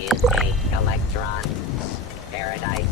is a electron's paradise.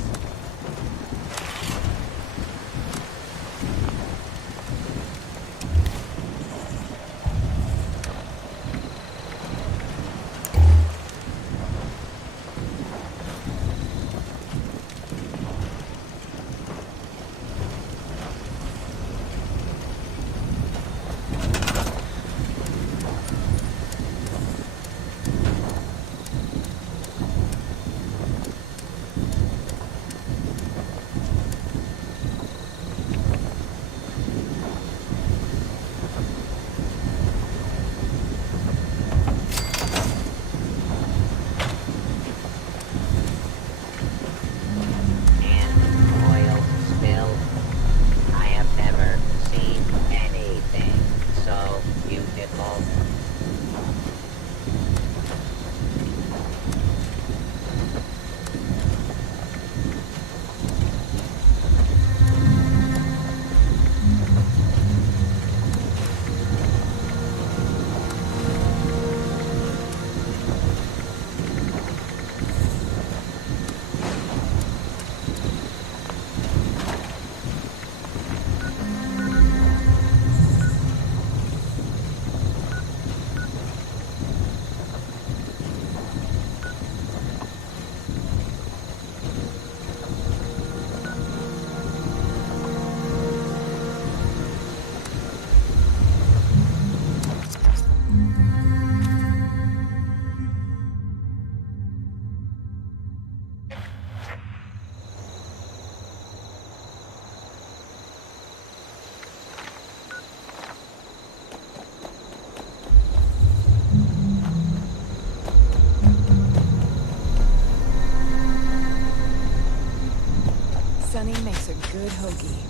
Sunny makes a good hoagie.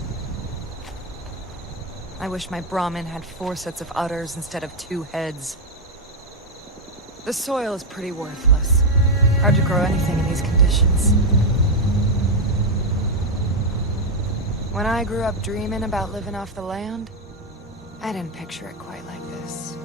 I wish my Brahmin had 4 sets of udders instead of 2 heads. The soil is pretty worthless. Hard to grow anything in these conditions. When I grew up dreaming about living off the land, I didn't picture it quite like this.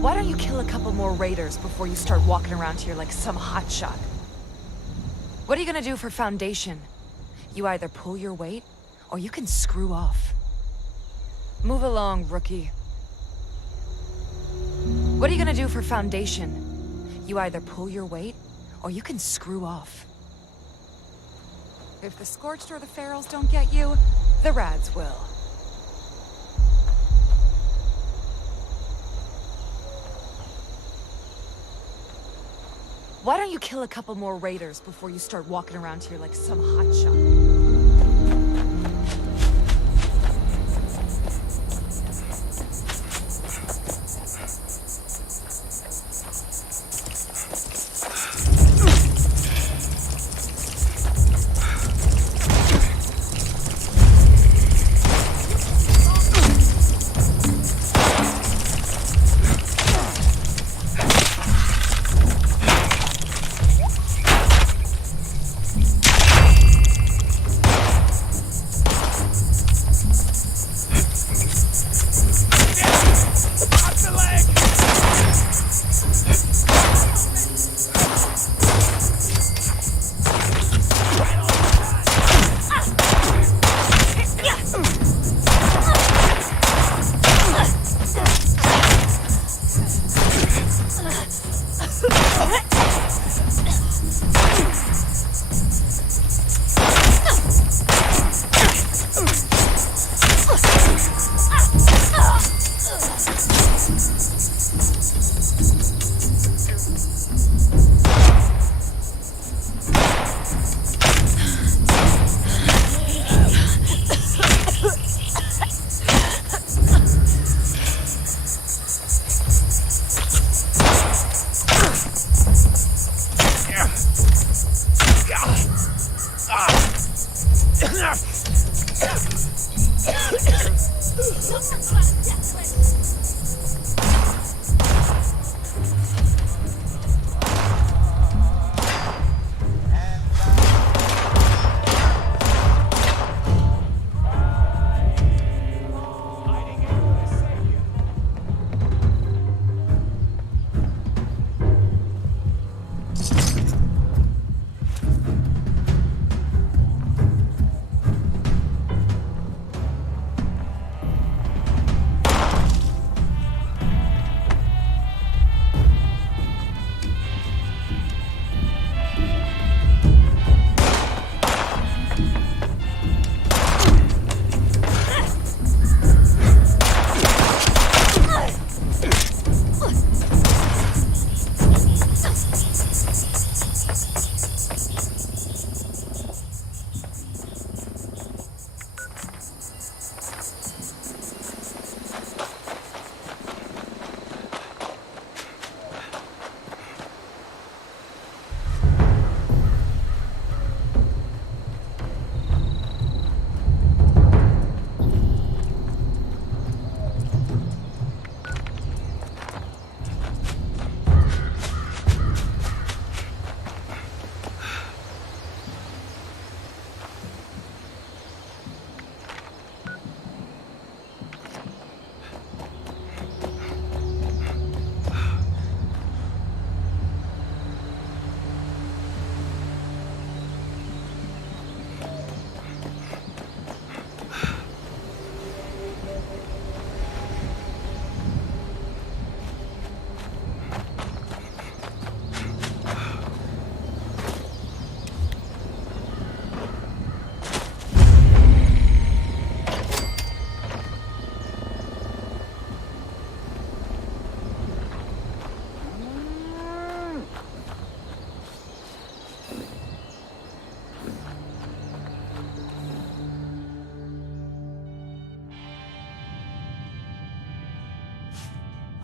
Why don't you kill a couple more raiders before you start walking around here like some hotshot? What are you gonna do for Foundation? You either pull your weight, or you can screw off. Move along, rookie. What are you gonna do for Foundation? You either pull your weight, or you can screw off. If the Scorched or the Ferals don't get you, the Rads will. Why don't you kill a couple more raiders before you start walking around here like some hotshot?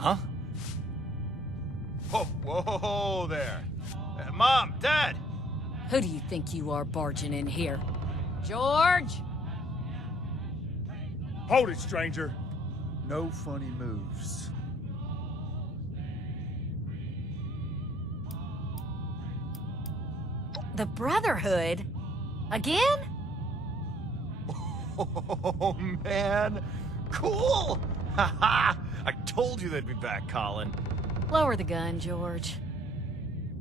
Huh? Whoa, whoa there. Mom, Dad! Who do you think you are barging in here? George? Hold it, stranger. No funny moves. The Brotherhood? Again? Oh, man. Cool! Ha ha! I told you they'd be back, Colin. Lower the gun, George.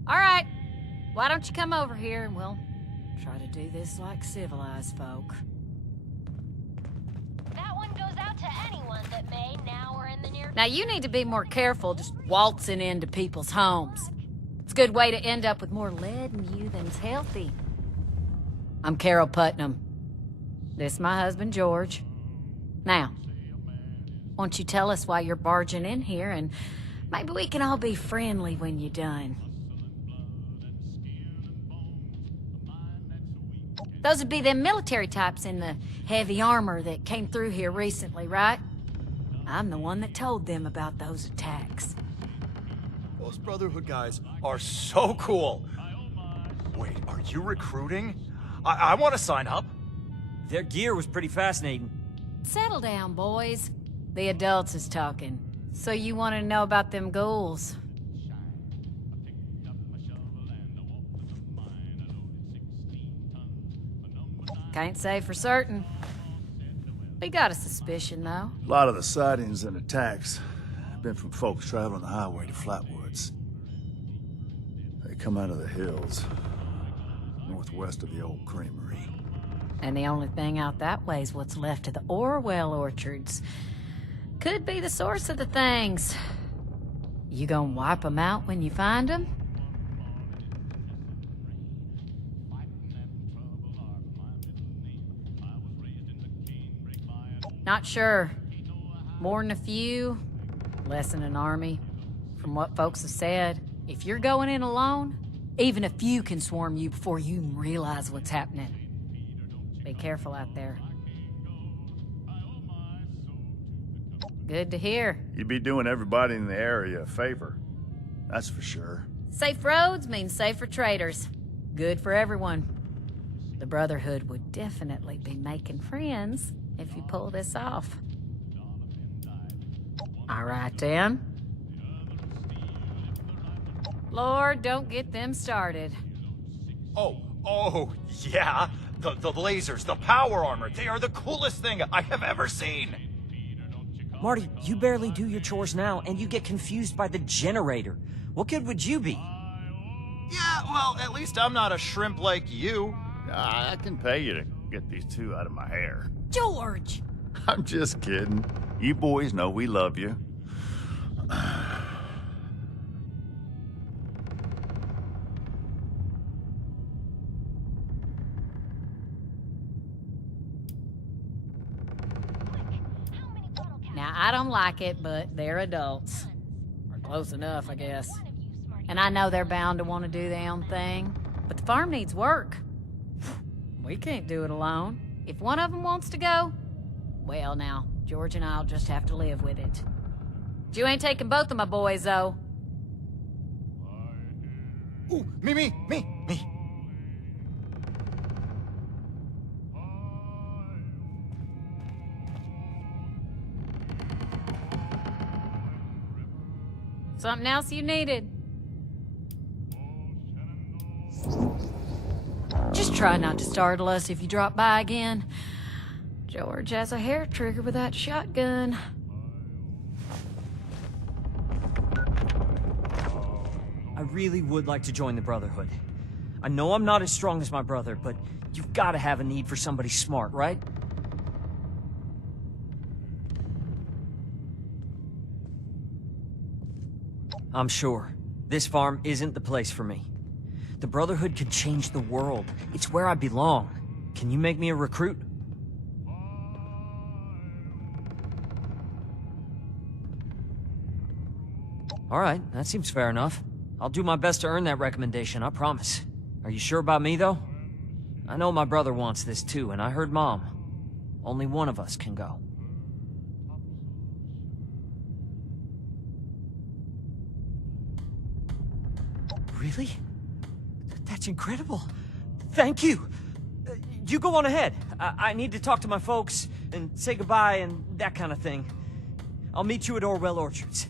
All right. Why don't you come over here and we'll try to do this like civilized folk. That one goes out to anyone that may now or in the near. Now you need to be more careful just waltzing into people's homes. It's a good way to end up with more lead in you than's healthy. I'm Carol Putnam. This is my husband, George. Now, won't you tell us why you're barging in here, and maybe we can all be friendly when you're done. Those would be them military types in the heavy armor that came through here recently, right? I'm the one that told them about those attacks. Those Brotherhood guys are so cool. Wait, are you recruiting? I want to sign up. Their gear was pretty fascinating. Settle down, boys. The adults is talking. So you want to know about them ghouls? Can't say for certain. We got a suspicion, though. A lot of the sightings and attacks have been from folks traveling the highway to Flatwoods. They come out of the hills, northwest of the old creamery. And the only thing out that way is what's left of the Orwell orchards. Could be the source of the things. You gonna wipe them out when you find them? Not sure. More than a few, less than an army. From what folks have said, if you're going in alone, even a few can swarm you before you even realize what's happening. Be careful out there. Good to hear. You'd be doing everybody in the area a favor. That's for sure. Safe roads mean safer traders. Good for everyone. The Brotherhood would definitely be making friends if you pull this off. All right, then. Lord, don't get them started. Oh, yeah. The lasers, the power armor, they are the coolest thing I have ever seen. Marty, you barely do your chores now, and you get confused by the generator. What good would you be? Yeah, well, at least I'm not a shrimp like you. I can pay you to get these two out of my hair. George! I'm just kidding. You boys know we love you. Now, I don't like it, but they're adults. Or close enough, I guess. And I know they're bound to want to do their own thing. But the farm needs work. We can't do it alone. If one of them wants to go, well now, George and I'll just have to live with it. But you ain't taking both of my boys, though. Ooh, me. Something else you needed? Just try not to startle us if you drop by again. George has a hair trigger with that shotgun. I really would like to join the Brotherhood. I know I'm not as strong as my brother, but you've got to have a need for somebody smart, right? I'm sure. This farm isn't the place for me. The Brotherhood could change the world. It's where I belong. Can you make me a recruit? All right, that seems fair enough. I'll do my best to earn that recommendation, I promise. Are you sure about me, though? I know my brother wants this too, and I heard Mom. Only one of us can go. Really? That's incredible. Thank you. You go on ahead. I need to talk to my folks and say goodbye and that kind of thing. I'll meet you at Orwell Orchards.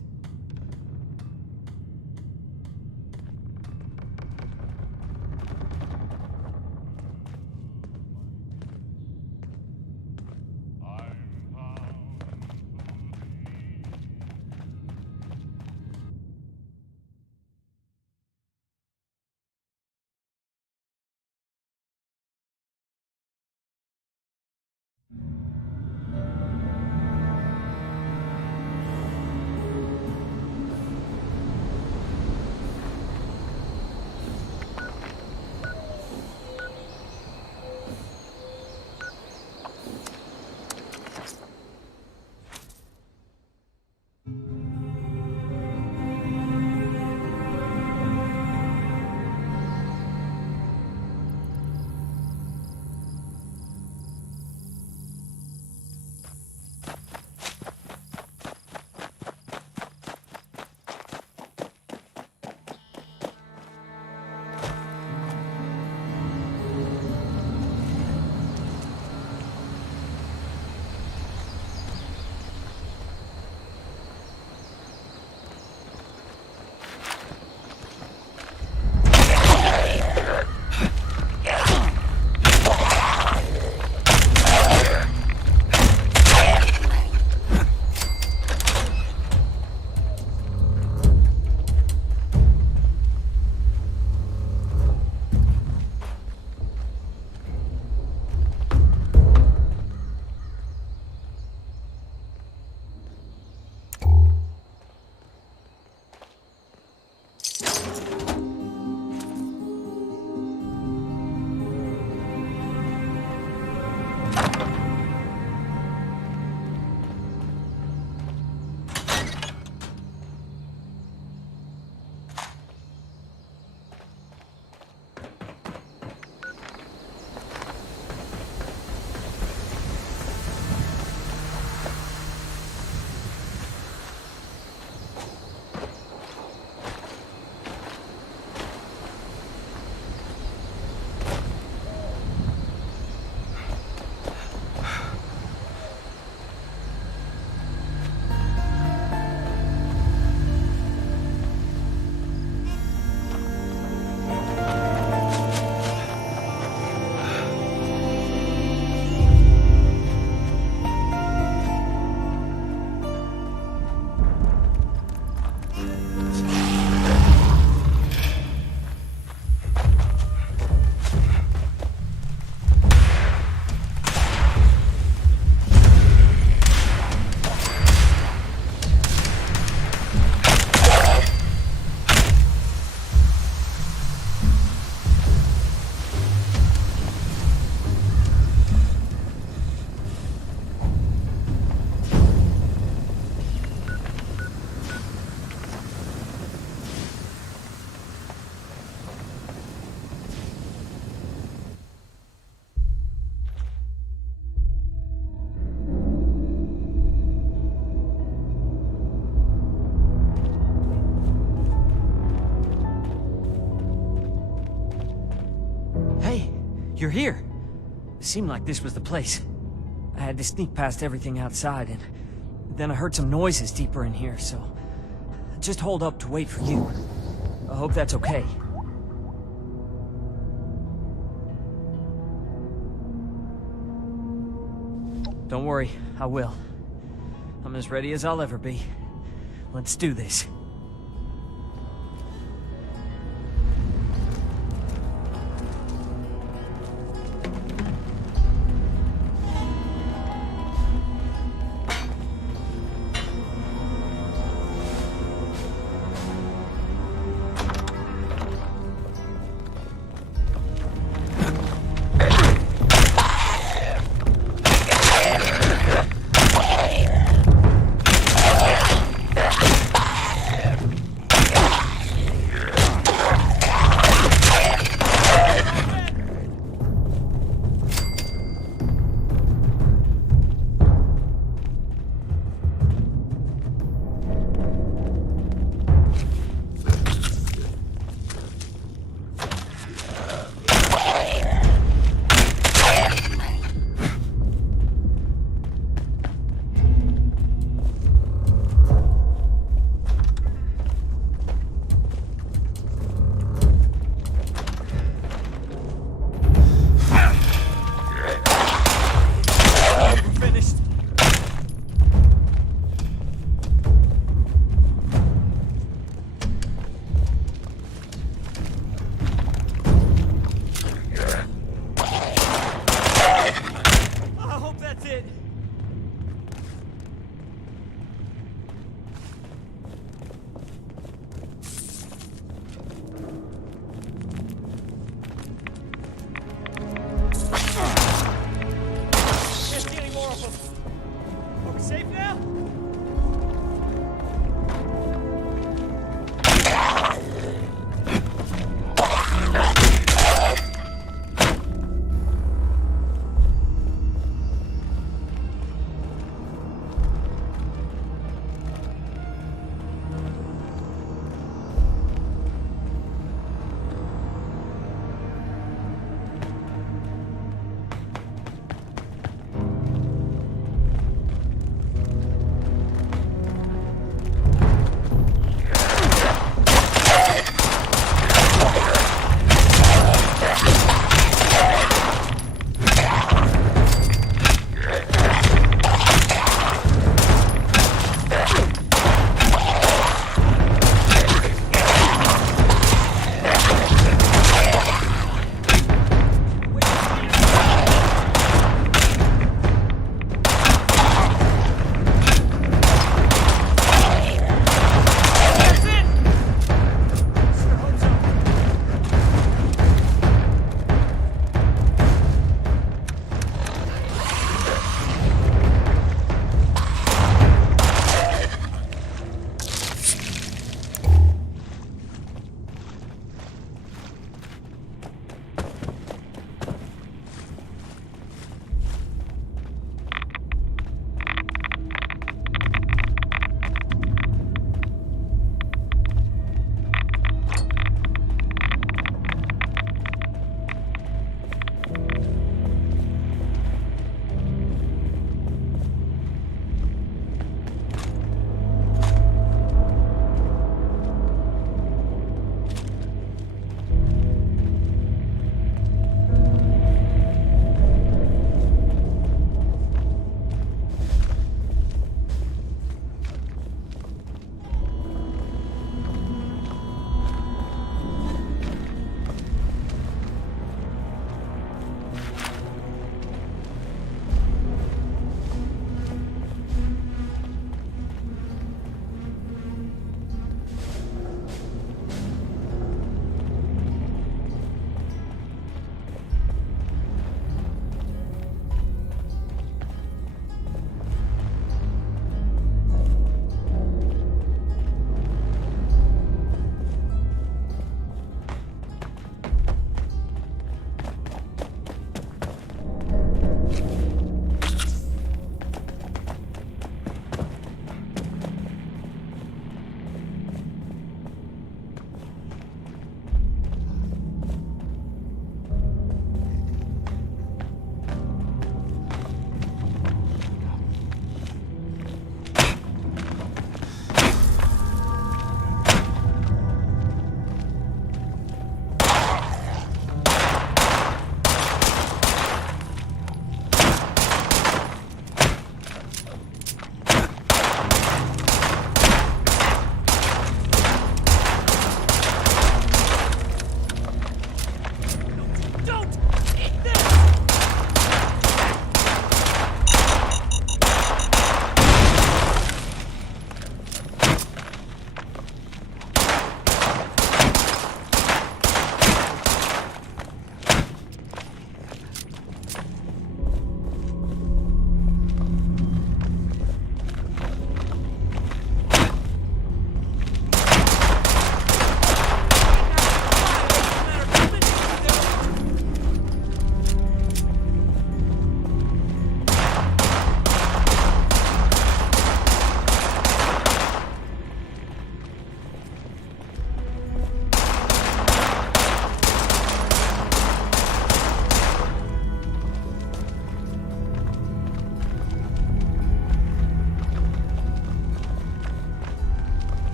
you're here. It seemed like this was the place. I had to sneak past everything outside, and then I heard some noises deeper in here, so I just holed up to wait for you. I hope that's okay. Don't worry, I will. I'm as ready as I'll ever be. Let's do this.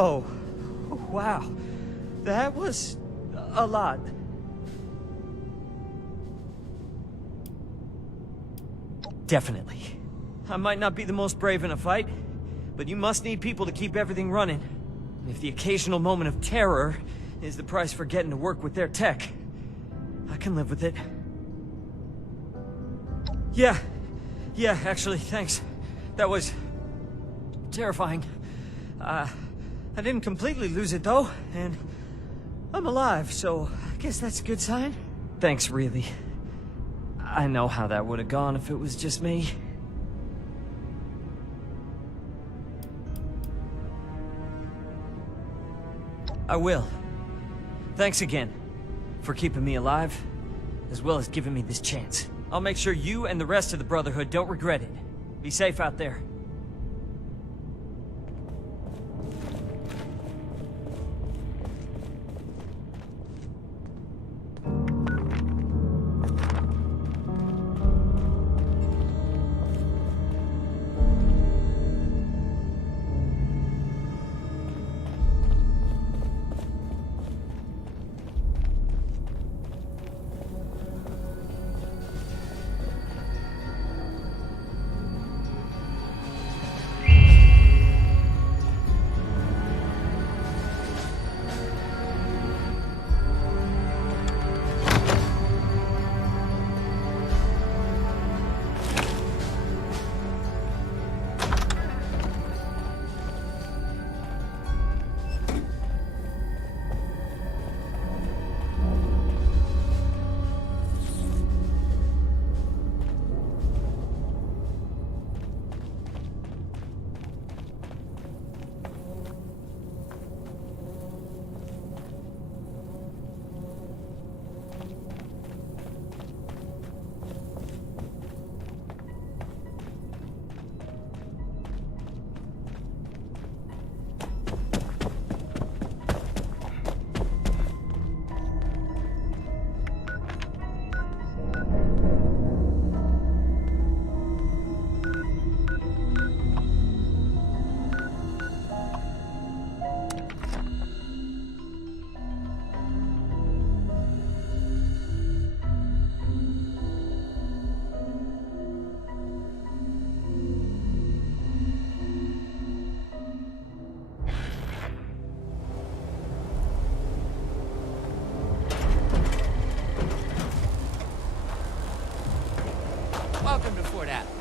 Whoa. Wow. That was a lot. Definitely. I might not be the most brave in a fight, but you must need people to keep everything running. And if the occasional moment of terror is the price for getting to work with their tech, I can live with it. Yeah, actually, thanks. That was terrifying. I didn't completely lose it though, and I'm alive, so I guess that's a good sign. Thanks, really. I know how that would have gone if it was just me. I will. Thanks again for keeping me alive, as well as giving me this chance. I'll make sure you and the rest of the Brotherhood don't regret it. Be safe out there. Welcome to Fort Atlas.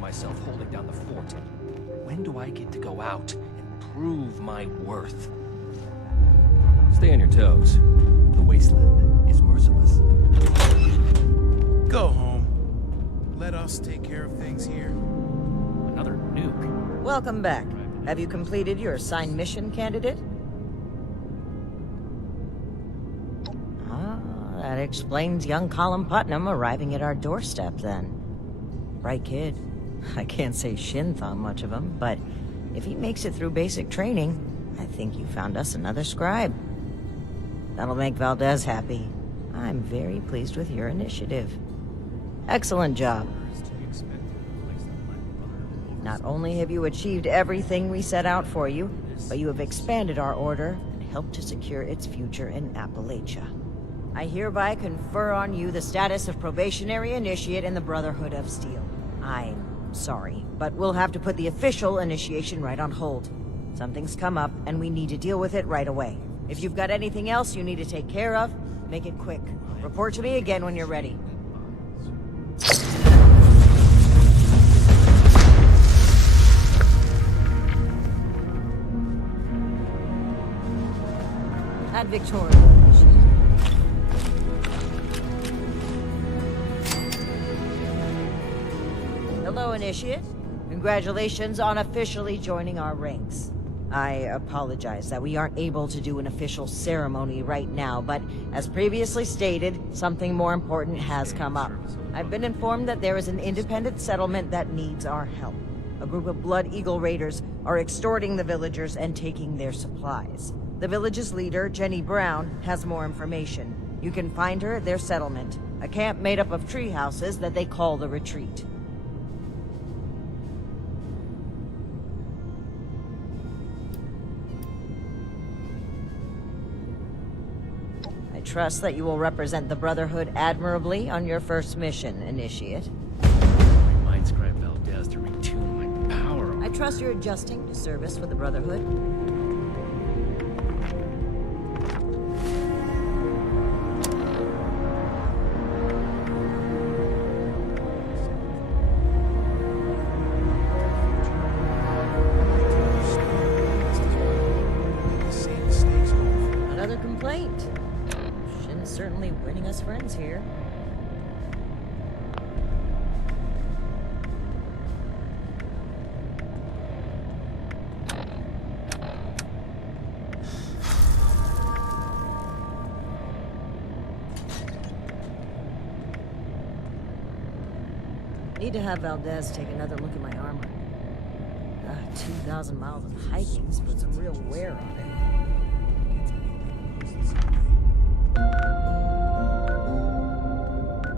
Myself holding down the fort. When do I get to go out and prove my worth? Stay on your toes. The wasteland is merciless. Go home. Let us take care of things here. Another nuke. Welcome back. Have you completed your assigned mission, candidate? Ah, that explains young Colin Putnam arriving at our doorstep then. Bright kid. I can't say Shin thought much of him, but if he makes it through basic training, I think you found us another scribe. That'll make Valdez happy. I'm very pleased with your initiative. Excellent job. Not only have you achieved everything we set out for you, but you have expanded our order and helped to secure its future in Appalachia. I hereby confer on you the status of probationary initiate in the Brotherhood of Steel. I'm sorry, but we'll have to put the official initiation right on hold. Something's come up, and we need to deal with it right away. If you've got anything else you need to take care of, make it quick. Report to me again when you're ready. Ad Victoria. Hello, Initiate. Congratulations on officially joining our ranks. I apologize that we aren't able to do an official ceremony right now, but as previously stated, something more important has come up. I've been informed that there is an independent settlement that needs our help. A group of Blood Eagle raiders are extorting the villagers and taking their supplies. The village's leader, Jenny Brown, has more information. You can find her at their settlement, a camp made up of tree houses that they call the Retreat. I trust that you will represent the Brotherhood admirably on your first mission, Initiate. My mind scribe Valdez to retune my power. I trust you're adjusting to service with the Brotherhood. Another complaint. Shin's certainly winning us friends here. Need to have Valdez take another look at my armor. 2,000 miles of hiking's put some real wear on it.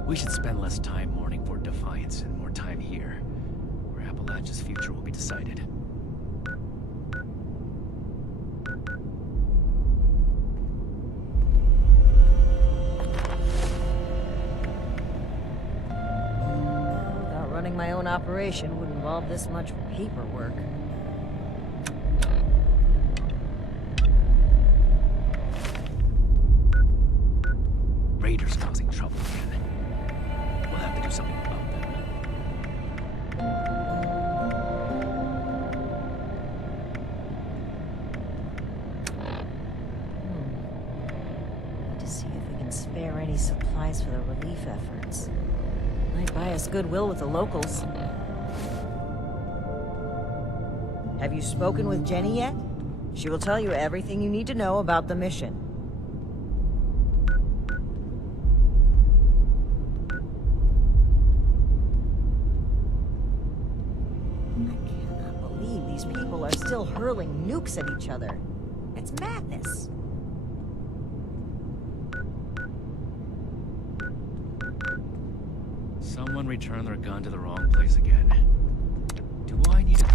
We should spend less time mourning for Defiance and more time here, where Appalachia's future will be decided. Running my own operation would involve this much paperwork. Raiders causing trouble again. We'll have to do something about them. Need to see if we can spare any supplies for the relief efforts. Might buy us goodwill with the locals. Have you spoken with Jenny yet? She will tell you everything you need to know about the mission. I cannot believe these people are still hurling nukes at each other. It's madness. Someone returned their gun to the wrong place again. Do I need to...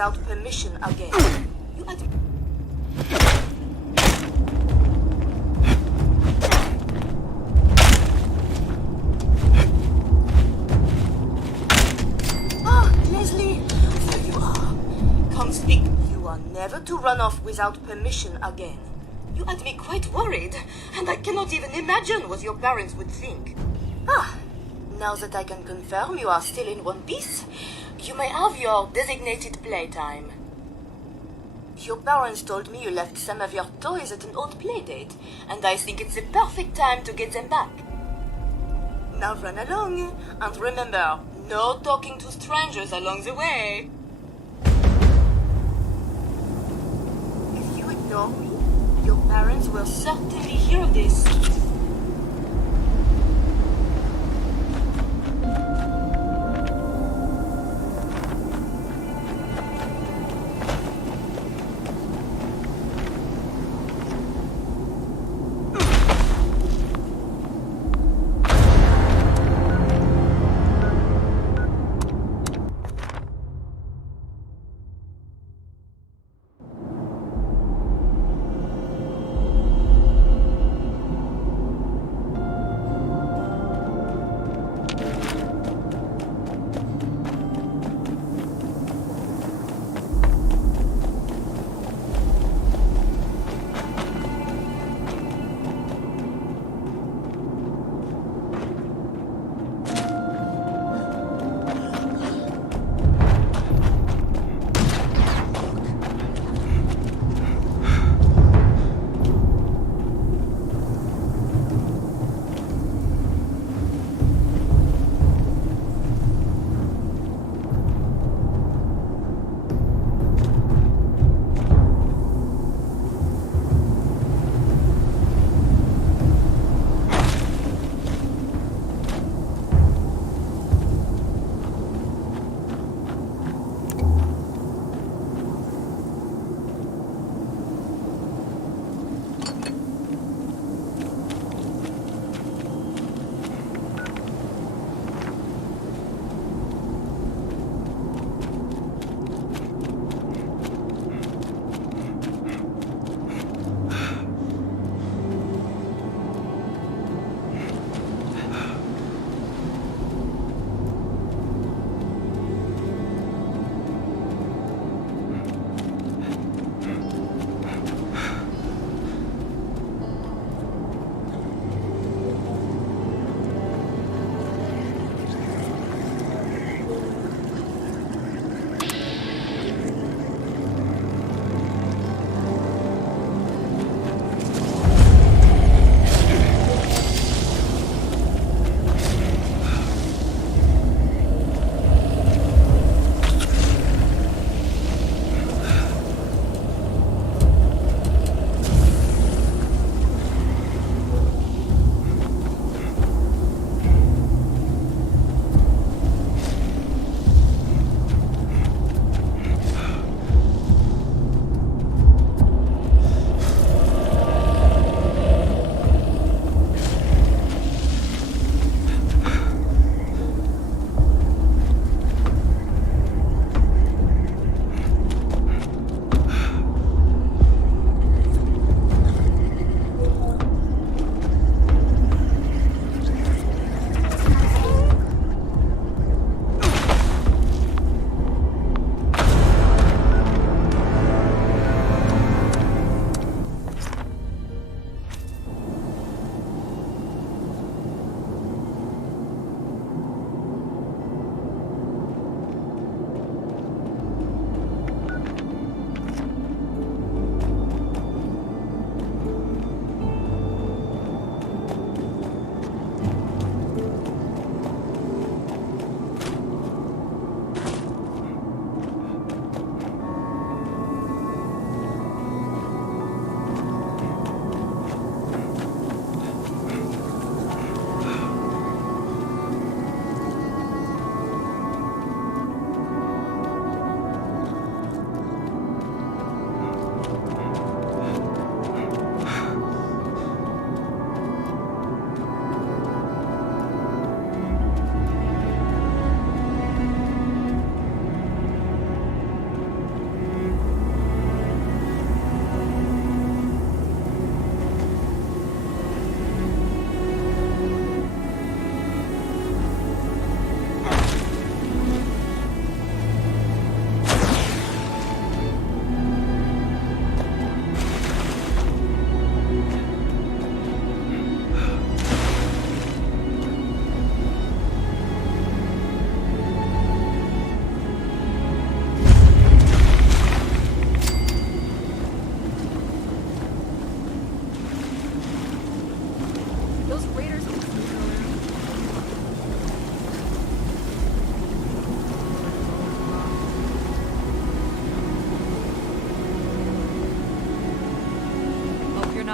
without permission again. You had... Ah, Leslie, there you are. Come speak. You are never to run off without permission again. You had me quite worried, and I cannot even imagine what your parents would think. Ah, now that I can confirm you are still in one piece, you may have your designated playtime. Your parents told me you left some of your toys at an old playdate, and I think it's the perfect time to get them back. Now run along, and remember, no talking to strangers along the way. If you ignore me, your parents will certainly hear this.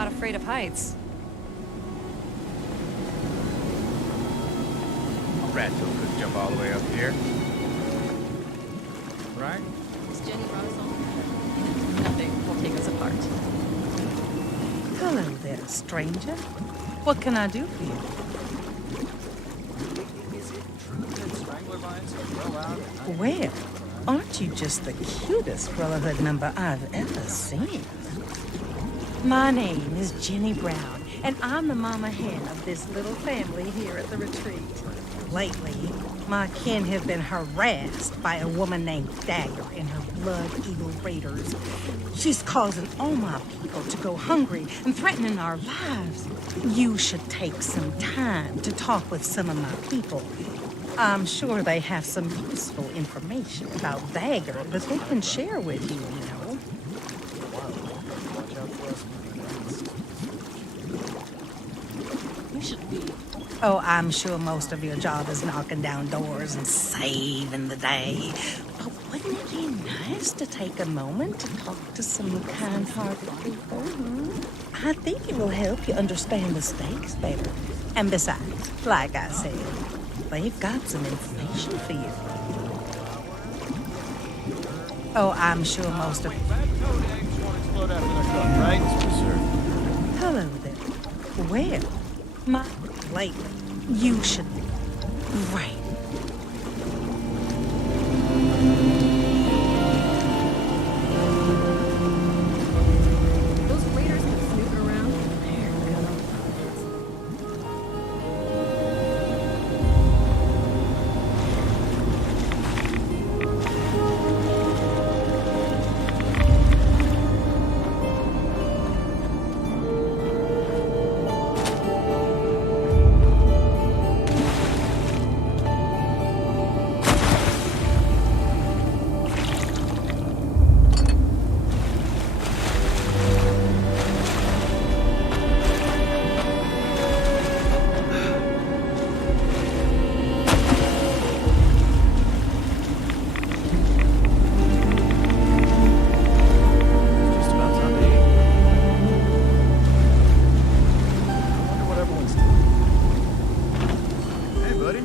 not afraid of heights. Ratso could jump all the way up here. Right? Miss Jenny brought us all. Nothing will take us apart. Hello there, stranger. What can I do for you? Is it true that strangler vines can grow out at night? Well, aren't you just the cutest Brotherhood member I've ever seen? My name is Jenny Brown, and I'm the mama hen of this little family here at the retreat. Lately, my kin have been harassed by a woman named Dagger and her blood-eagle raiders. She's causing all my people to go hungry and threatening our lives. You should take some time to talk with some of my people. I'm sure they have some useful information about Dagger that they can share with you, you know. Watch out for us. You should be. Oh, I'm sure most of your job is knocking down doors and saving the day. But wouldn't it be nice to take a moment to talk to some kind-hearted people? I think it will help you understand the stakes better. And besides, like I said, they've got some information for you. Oh, I'm sure most of... Rat-toed eggs won't explode after they're cooked, right? Hello there. Well, my... Lately, you should... Right. Those raiders been snooping around. There we go. Just about time to eat. I wonder what everyone's doing. Hey, buddy.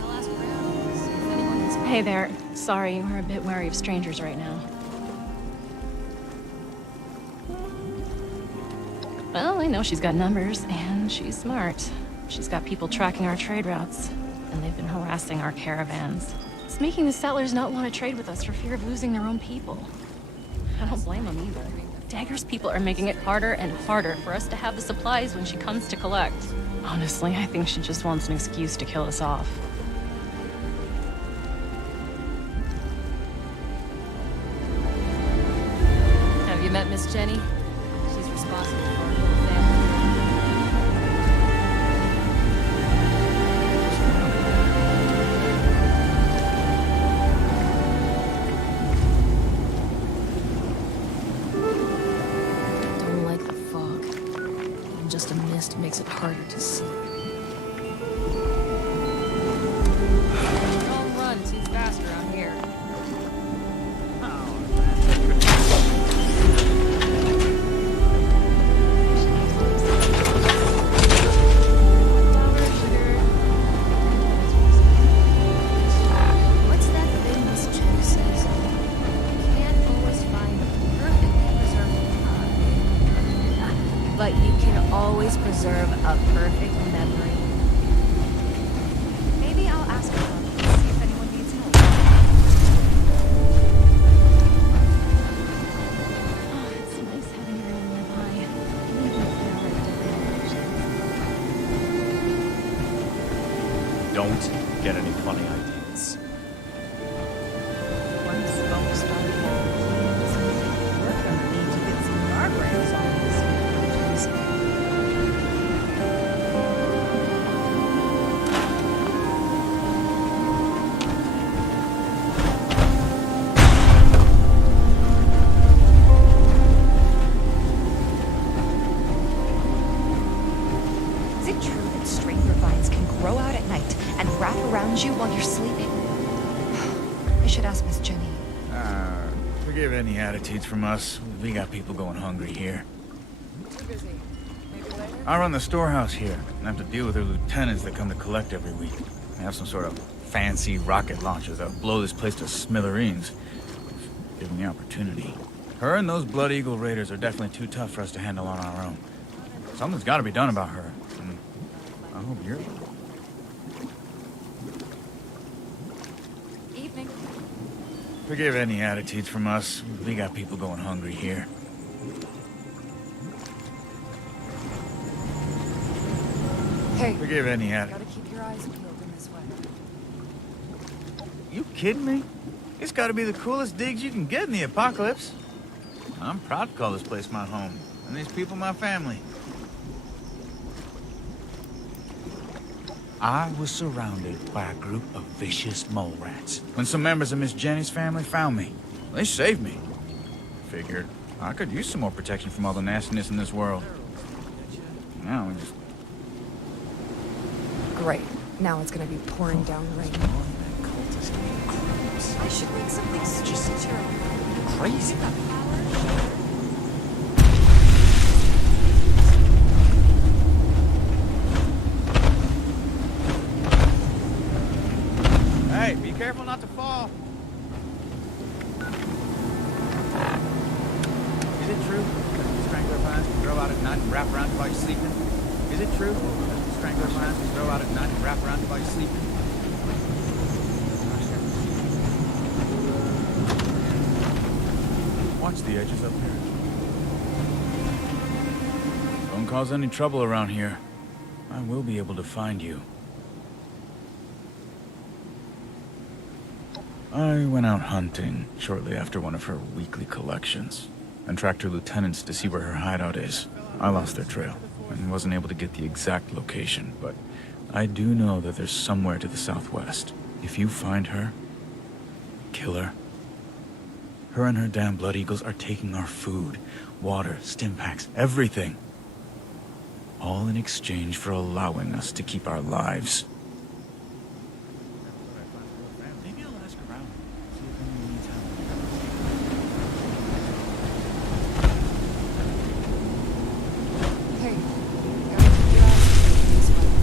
I'll ask around, see if anyone needs... Hey there. Sorry, we're a bit wary of strangers right now. Well, I know she's got numbers, and she's smart. She's got people tracking our trade routes, and they've been harassing our caravans. It's making the settlers not want to trade with us for fear of losing their own people. I don't blame them either. Dagger's people are making it harder and harder for us to have the supplies when she comes to collect. Honestly, I think she just wants an excuse to kill us off. Have you met Miss Jenny? She's responsible for our little family. Don't like the fog. Even just a mist makes it harder to see. Don't run too fast around here. What's that thing Miss Jenny says? You can't always find the perfect preserved pie. But you can always preserve a perfect memory. Maybe I'll ask around and see if anyone needs help. Oh, it's nice having everyone nearby. Don't get any funny ideas. Once folks start having kids, we're gonna need to get some guardrails on these villages. Is it true that stranger vines can grow out at night and wrap around you while you're sleeping? I should ask Miss Jenny. Forgive any attitudes from us. We got people going hungry here. busy. Maybe later? I run the storehouse here and have to deal with their lieutenants that come to collect every week. They have some sort of fancy rocket launchers that'll blow this place to smithereens. Given the opportunity. Her and those Blood Eagle raiders are definitely too tough for us to handle on our own. Something's got to be done about her. And I hope you're... Evening. Forgive any attitudes from us. We got people going hungry here. Hey. Forgive any attitudes. Gotta keep your eyes peeled in this weather. You kidding me? It's got to be the coolest digs you can get in the apocalypse. I'm proud to call this place my home, and these people my family. I was surrounded by a group of vicious mole rats when some members of Miss Jenny's family found me. They saved me. Figured I could use some more protection from all the nastiness in this world. Now we just... Great. Now it's gonna be pouring down rain. I should make something just Crazy. Hey, be careful not to fall. Is it true that strangler vines can grow out at night and wrap around you while you're sleeping? Is it true that strangler vines can grow out at night and wrap around you while you're sleeping? Watch the edges up here. Don't cause any trouble around here. I will be able to find you. I went out hunting shortly after one of her weekly collections and tracked her lieutenants to see where her hideout is. I lost their trail and wasn't able to get the exact location, but I do know that there's somewhere to the southwest. If you find her, kill her. Her and her damn Blood Eagles are taking our food, water, stim packs, everything. All in exchange for allowing us to keep our lives. Maybe I'll ask around. See if anyone needs help. Hey. Gotta keep your eyes peeled in this weather.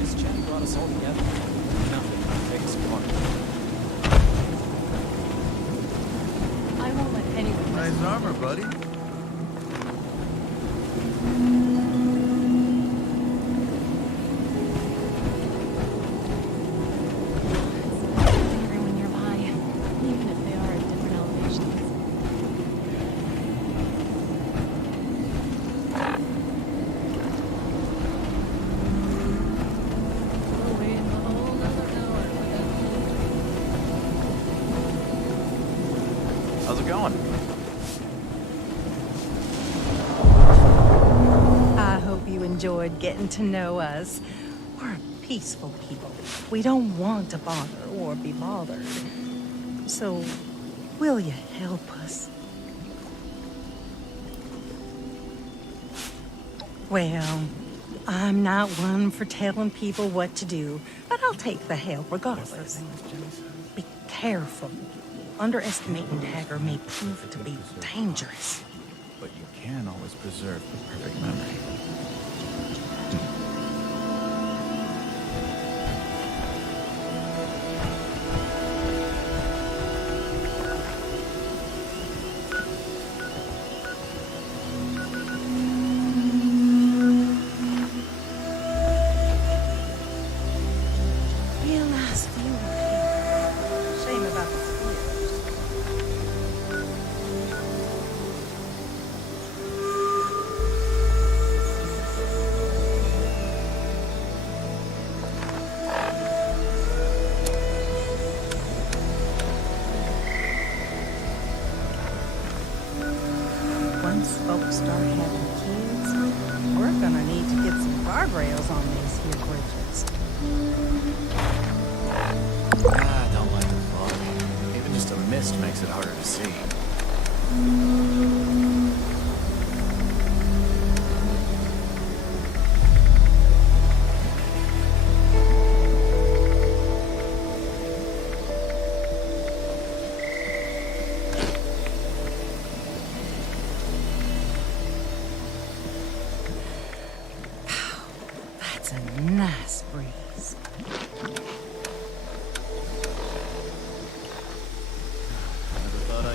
Miss Jenny brought us all together. Nothing can take us apart. I won't let anyone... Nice armor, buddy. Everyone nearby, even if they are at different elevations. How's it going? I hope you enjoyed getting to know us. We're peaceful people. We don't want to bother or be bothered. So, will you help us? Well, I'm not one for telling people what to do, but I'll take the help regardless. Be careful. Underestimating Dagger may prove to be dangerous. But you can always preserve the perfect memory. Real nice view here. Shame about the stairs. Once folks start having kids, we're gonna need to get some guardrails on these here bridges. I don't like the fog. Even just a mist makes it harder to see.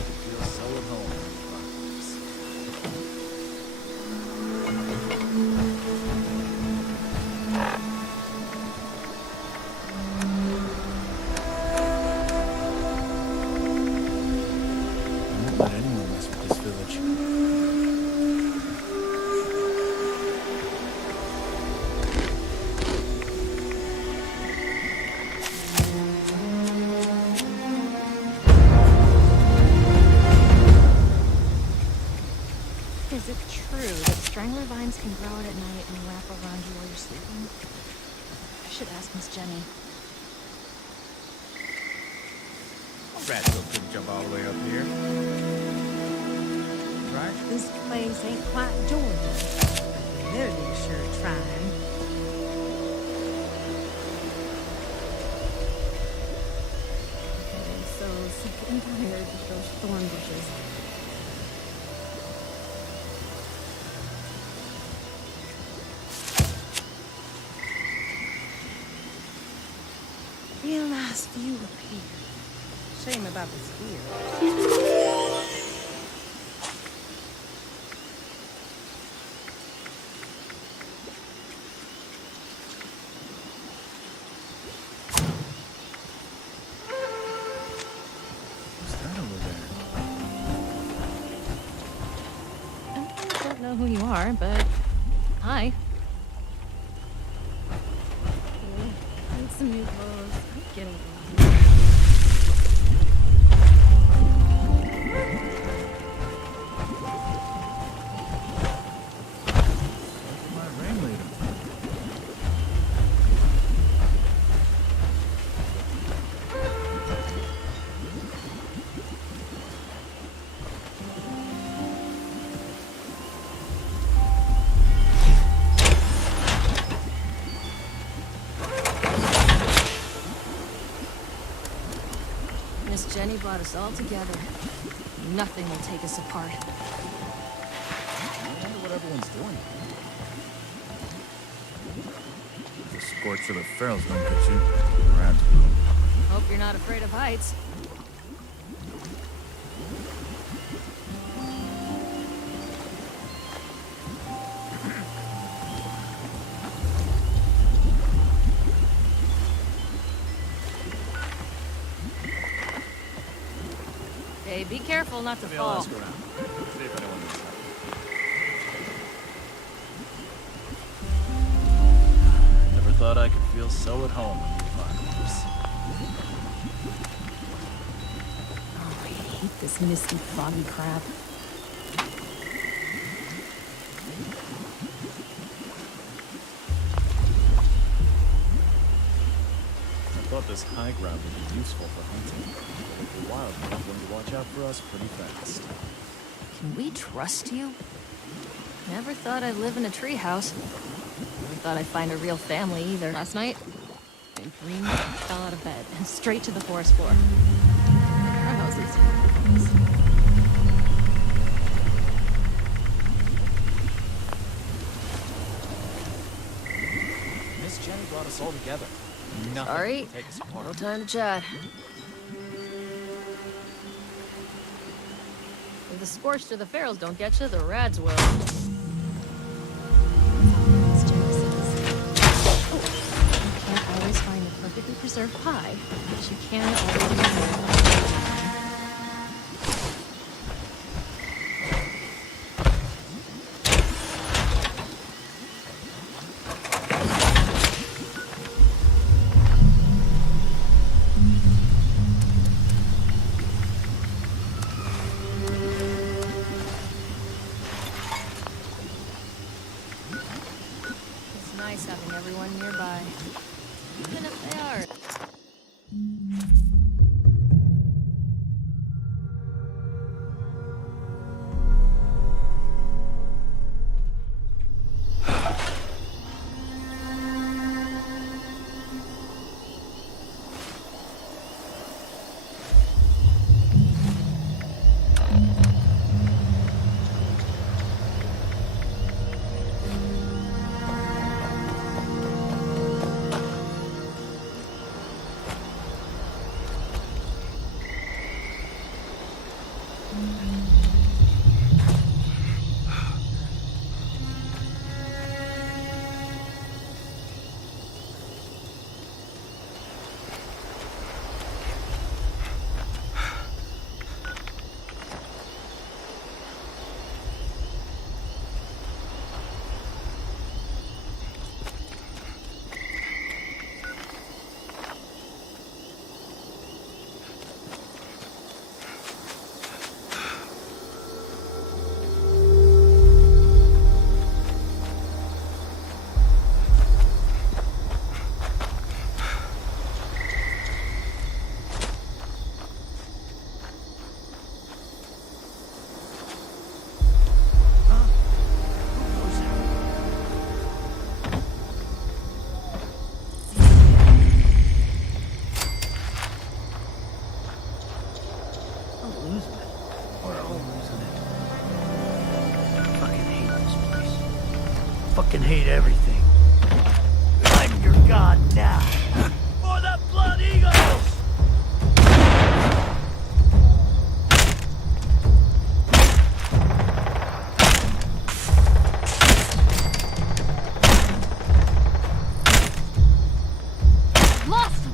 Feel so at home. Don't let anyone mess with this village. Is it true that strangler vines can grow out at night and wrap around you while you're sleeping? I should ask Miss Jenny. Rats couldn't jump all the way up here. Right? This place ain't quite Georgia, but the village's sure trying. I'm so sick and tired of those thorn bushes. Real nice view up here. Shame about the spear. What's that over there? I don't know who you are, but hi. Need some new clothes. I'm getting along. My ringleader. Miss Jenny brought us all together. Nothing will take us apart. I wonder what everyone's doing. The scorch of the ferals don't get you. The rats will. Hope you're not afraid of heights. Hey, be careful not to Maybe I'll fall. ask around. See if anyone needs help. Never thought I could feel so at home in the apocalypse. Oh, I hate this misty, foggy crap. I thought this high ground would be useful for hunting. But if the wildlife going to watch out for us pretty fast. Can we trust you? Never thought I'd live in a treehouse. Never thought I'd find a real family either. Last night, I dreamed I fell out of bed and straight to the forest floor. Our house is... Miss Jenny brought us all together. Nothing Sorry, can take us apart. no time to chat. If the scorched or the ferals don't get you, the rats will. Miss Jenny says, oh, you can't always find the perfectly preserved pie, but you can always... It's nice having everyone nearby, even if they are. Fucking hate everything. I'm your god now. For the Blood Eagles! Lost him!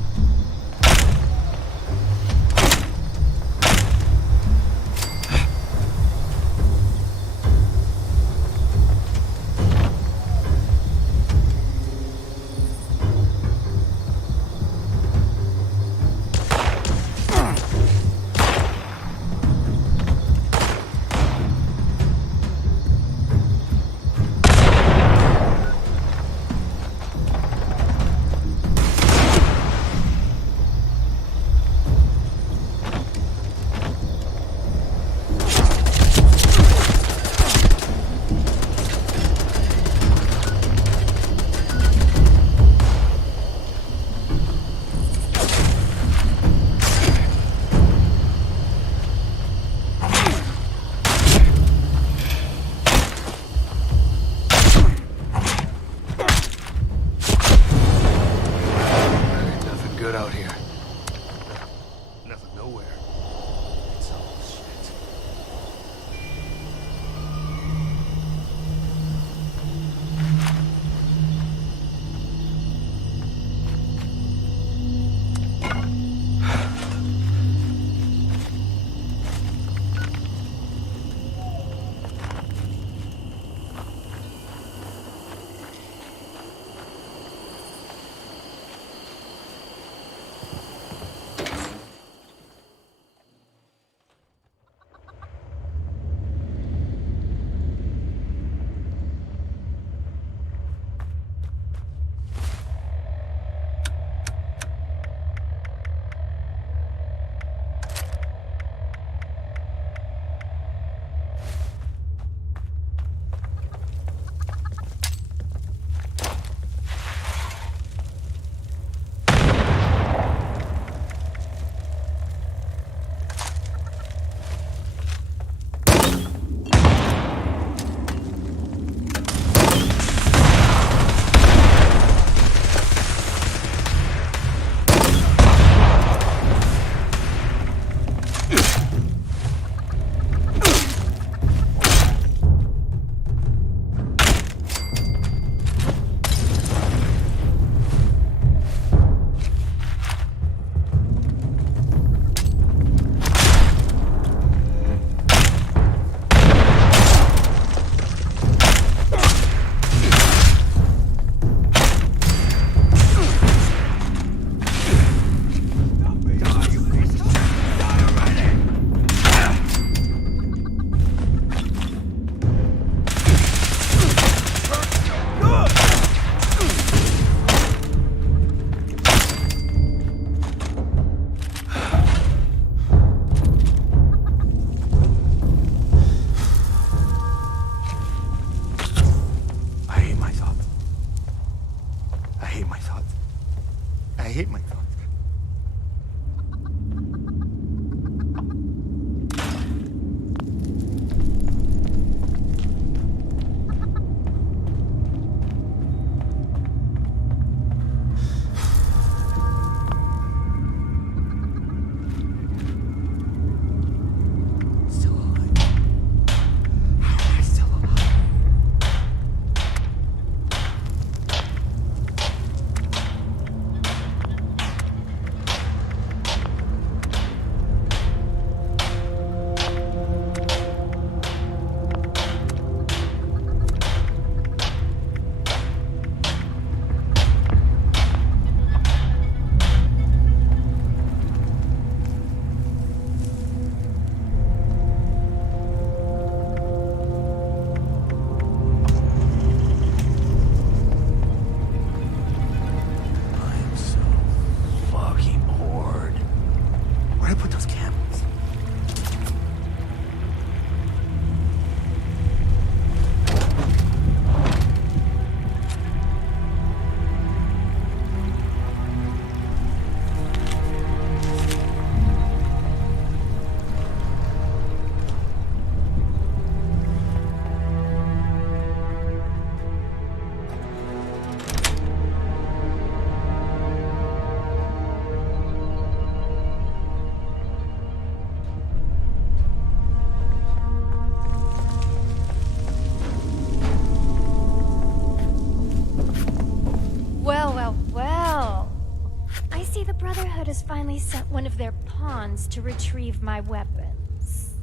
finally sent one of their pawns to retrieve my weapons.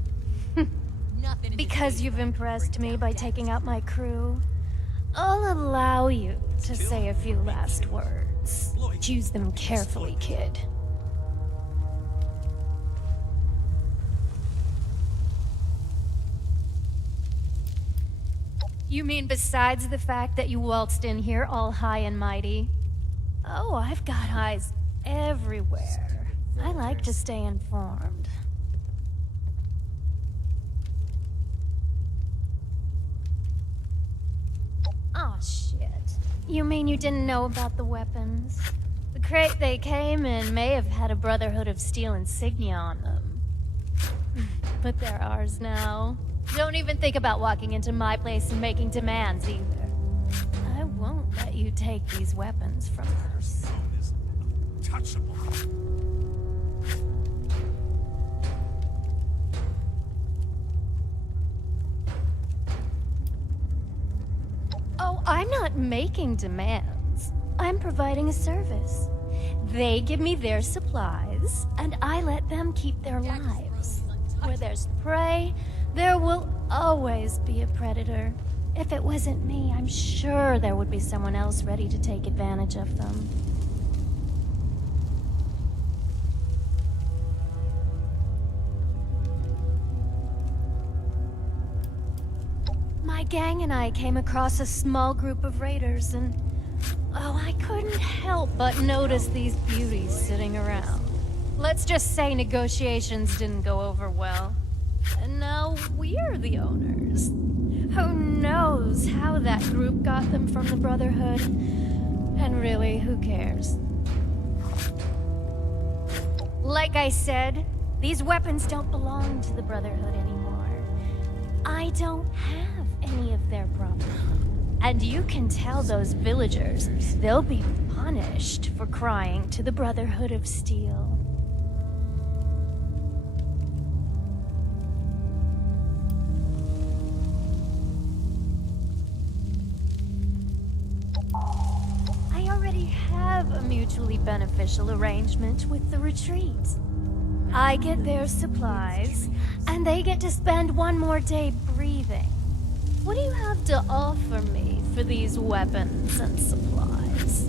Because you've impressed me by taking out my crew, I'll allow you to say a few last words. Choose them carefully, kid. You mean besides the fact that you waltzed in here all high and mighty? Oh, I've got eyes everywhere. I like to stay informed. Aw, shit. You mean you didn't know about the weapons? The crate they came in may have had a Brotherhood of Steel insignia on them. But they're ours now. Don't even think about walking into my place and making demands either. I won't let you take these weapons from us. Touchable. Oh, I'm not making demands. I'm providing a service. They give me their supplies, and I let them keep their lives. Where there's prey, there will always be a predator. If it wasn't me, I'm sure there would be someone else ready to take advantage of them. My gang and I came across a small group of raiders and... oh, I couldn't help but notice these beauties sitting around. Let's just say negotiations didn't go over well. And now we're the owners. Who knows how that group got them from the Brotherhood? And really, who cares? Like I said, these weapons don't belong to the Brotherhood anymore. I don't have any of their property. And you can tell those villagers they'll be punished for crying to the Brotherhood of Steel. I already have a mutually beneficial arrangement with the retreat. I get their supplies, and they get to spend one more day breathing. What do you have to offer me for these weapons and supplies?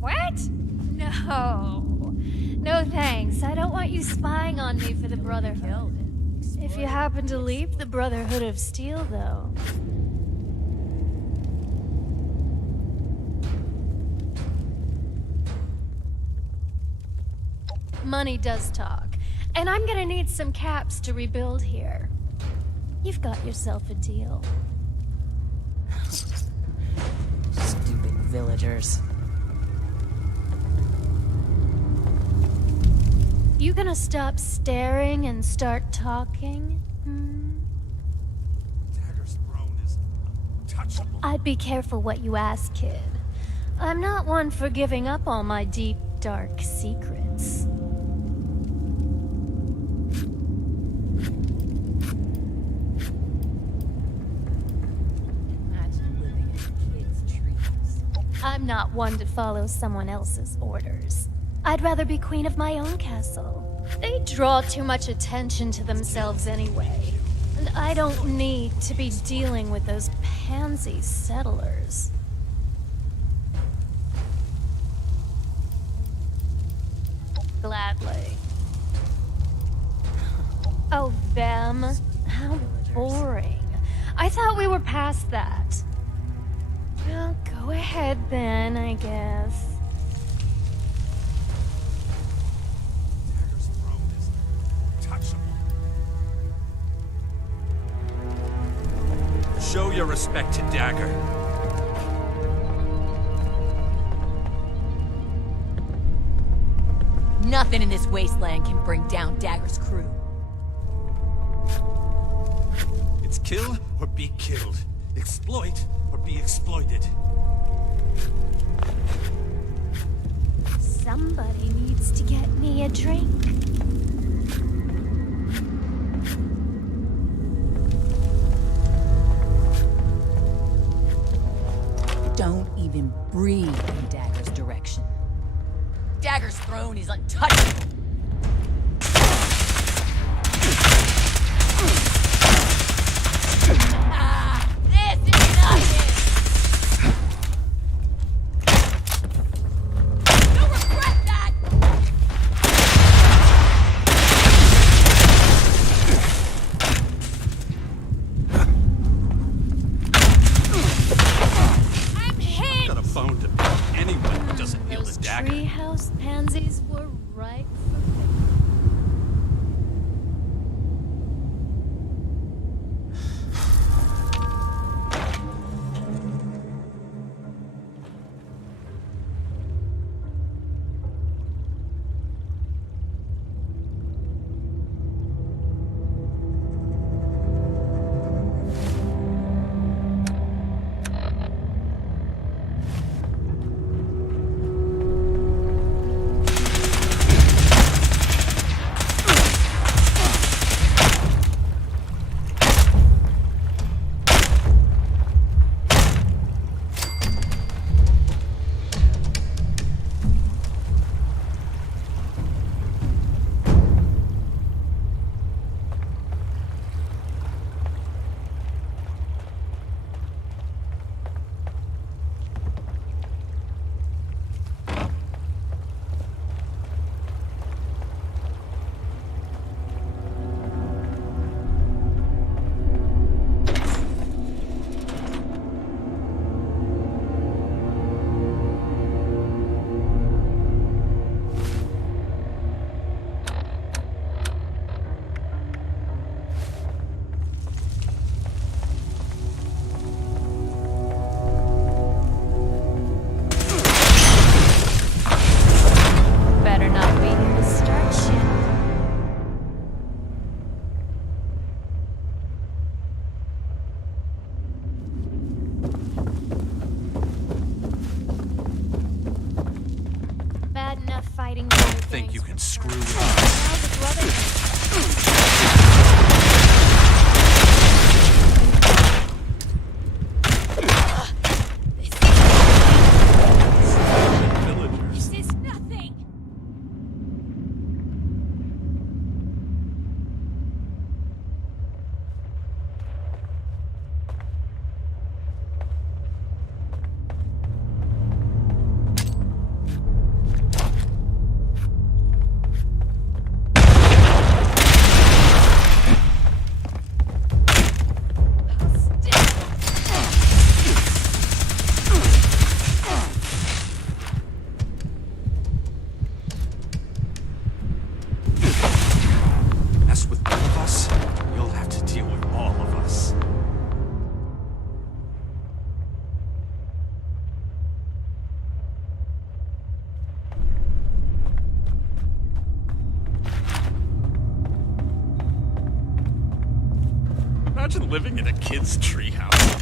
What? No. No thanks. I don't want you spying on me for the Brotherhood. If you happen to leave the Brotherhood of Steel, though... money does talk, and I'm gonna need some caps to rebuild here. You've got yourself a deal. Stupid villagers. You gonna stop staring and start talking? Dagger's throne is untouchable. I'd be careful what you ask, kid. I'm not one for giving up all my deep, dark secrets. I'm not one to follow someone else's orders. I'd rather be queen of my own castle. They draw too much attention to themselves anyway, and I don't need to be dealing with those pansy settlers. Gladly. Oh, them? How boring. I thought we were past that. Well, go ahead then, I guess. Dagger's throne is untouchable. Show your respect to Dagger. Nothing in this wasteland can bring down Dagger's crew. It's kill or be killed. Exploit or be exploited. Somebody needs to get me a drink. Dagger's direction. Dagger's throne is untouchable. This is nothing! You'll regret that! I'm hit! Got a bone to pick. Anyone who doesn't wield Those a dagger. treehouse pansies were right for me. Better not be here to start shit. Bad enough fighting. Think you can screw with us? Now the Brotherhood. Villagers. This is nothing. Mess with one of us, you'll have to deal with all of us. Imagine living in a kid's treehouse.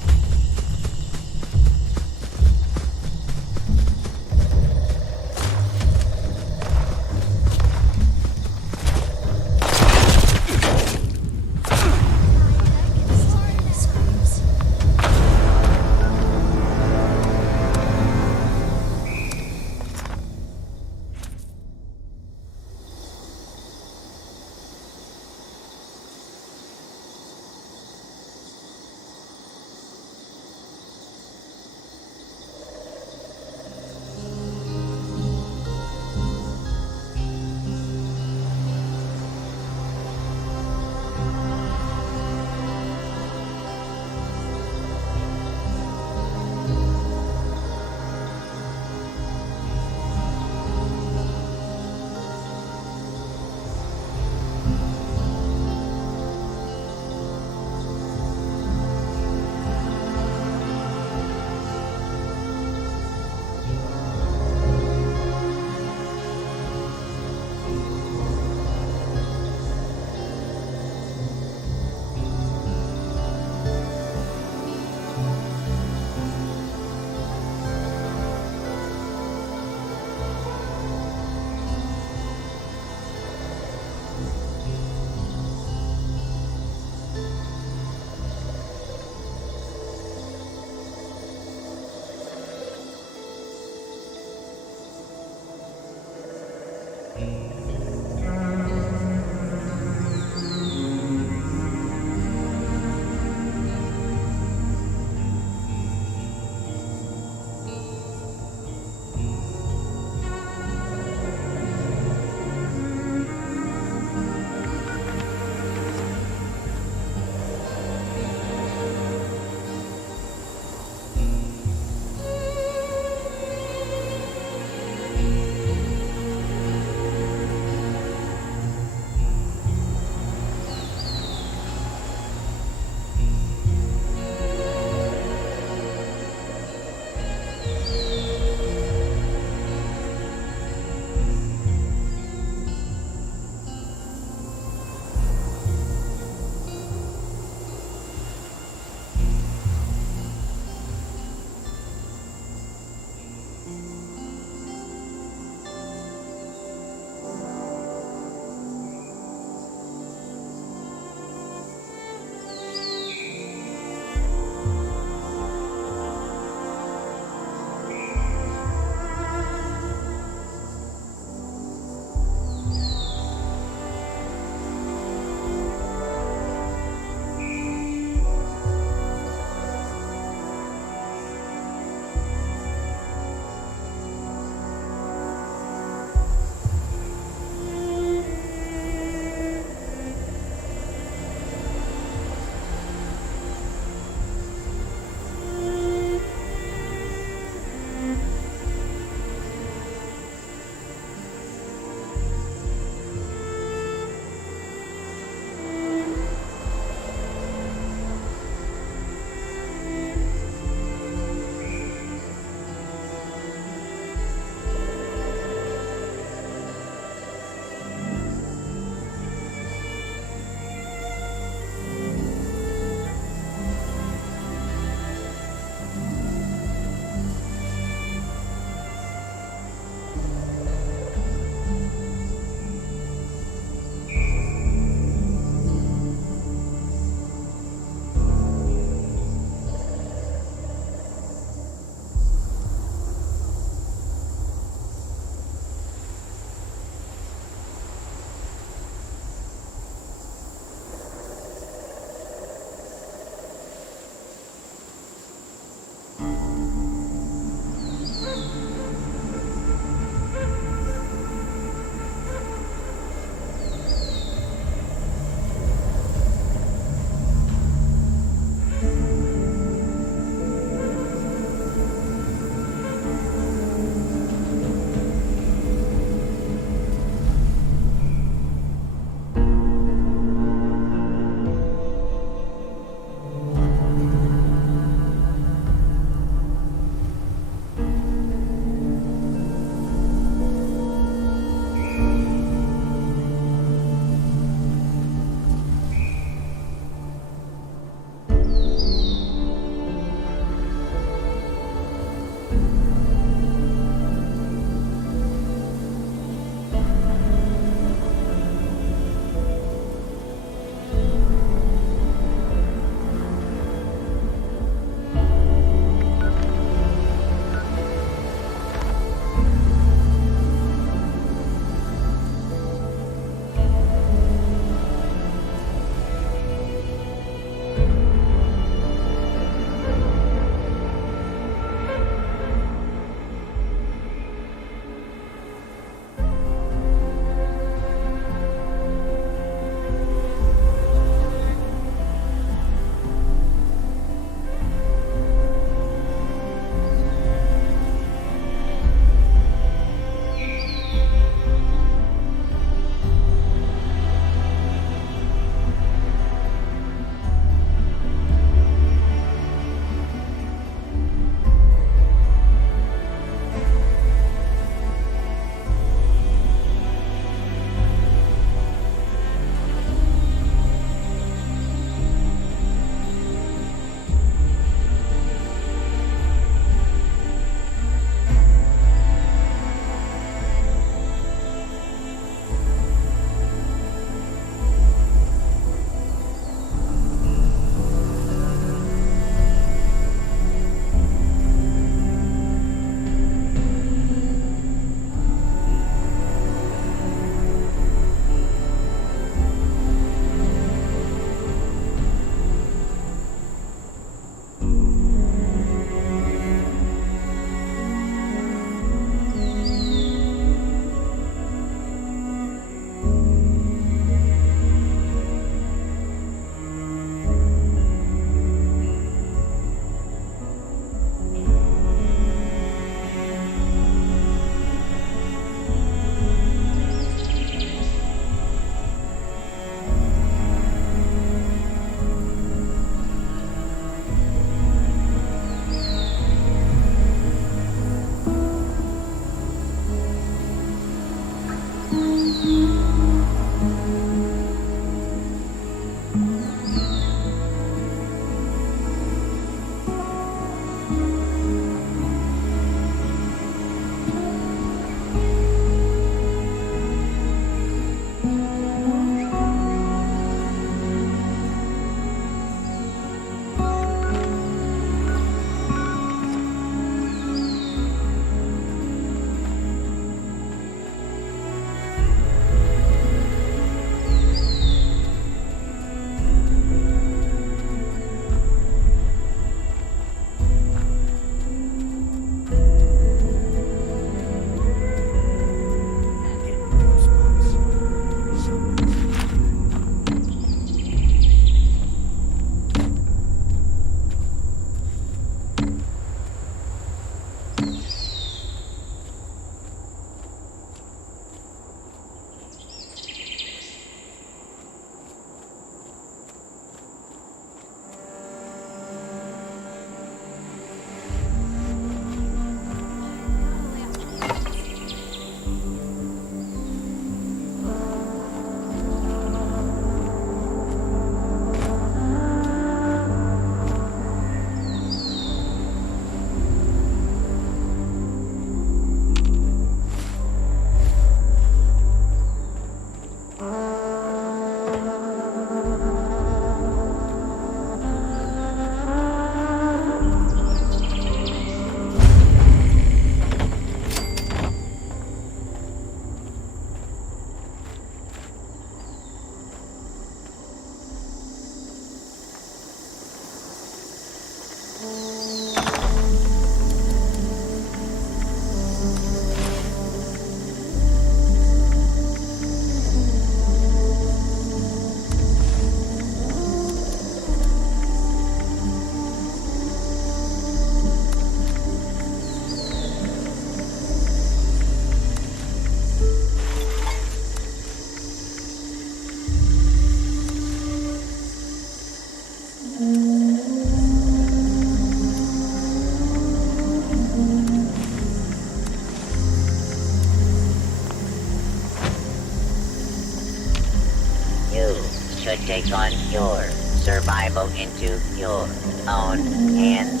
take on your survival into your own hands.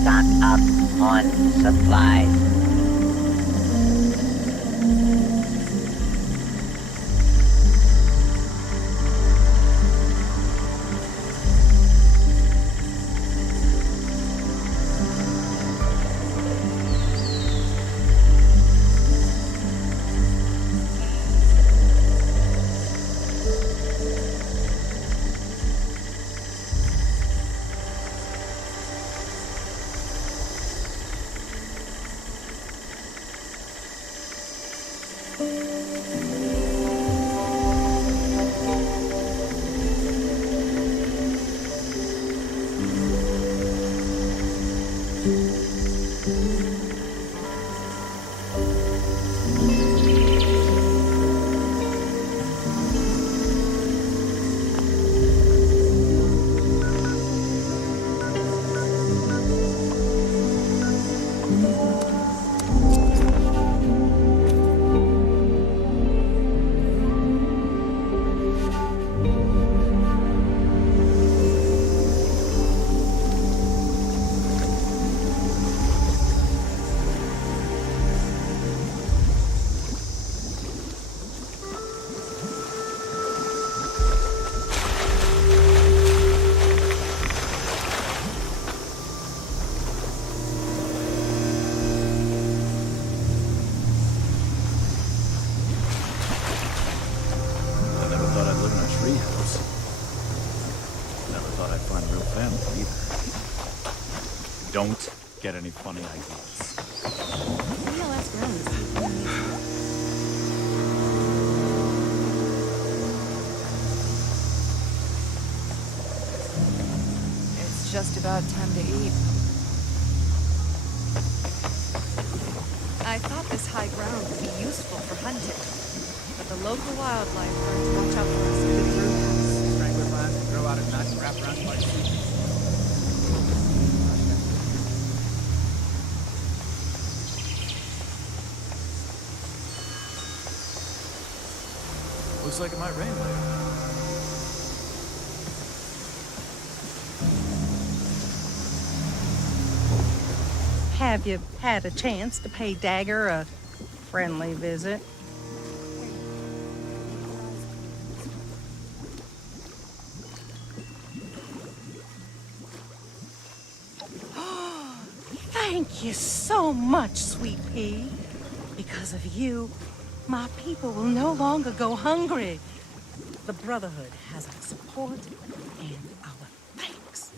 Stock up on supplies. Don't get any funny ideas. Maybe I'll ask around to see if anyone needs help. It's just about time to eat. I thought this high ground would be useful for hunting, but the local wildlife are to watch out for us in the brew house. Strangler vines can grow out of nuts and wrap around like seeds. Looks like it might rain later. Have you had a chance to pay Dagger a friendly visit? Thank you so much, Sweet Pea. Because of you, my people will no longer go hungry. The Brotherhood has our support and our thanks.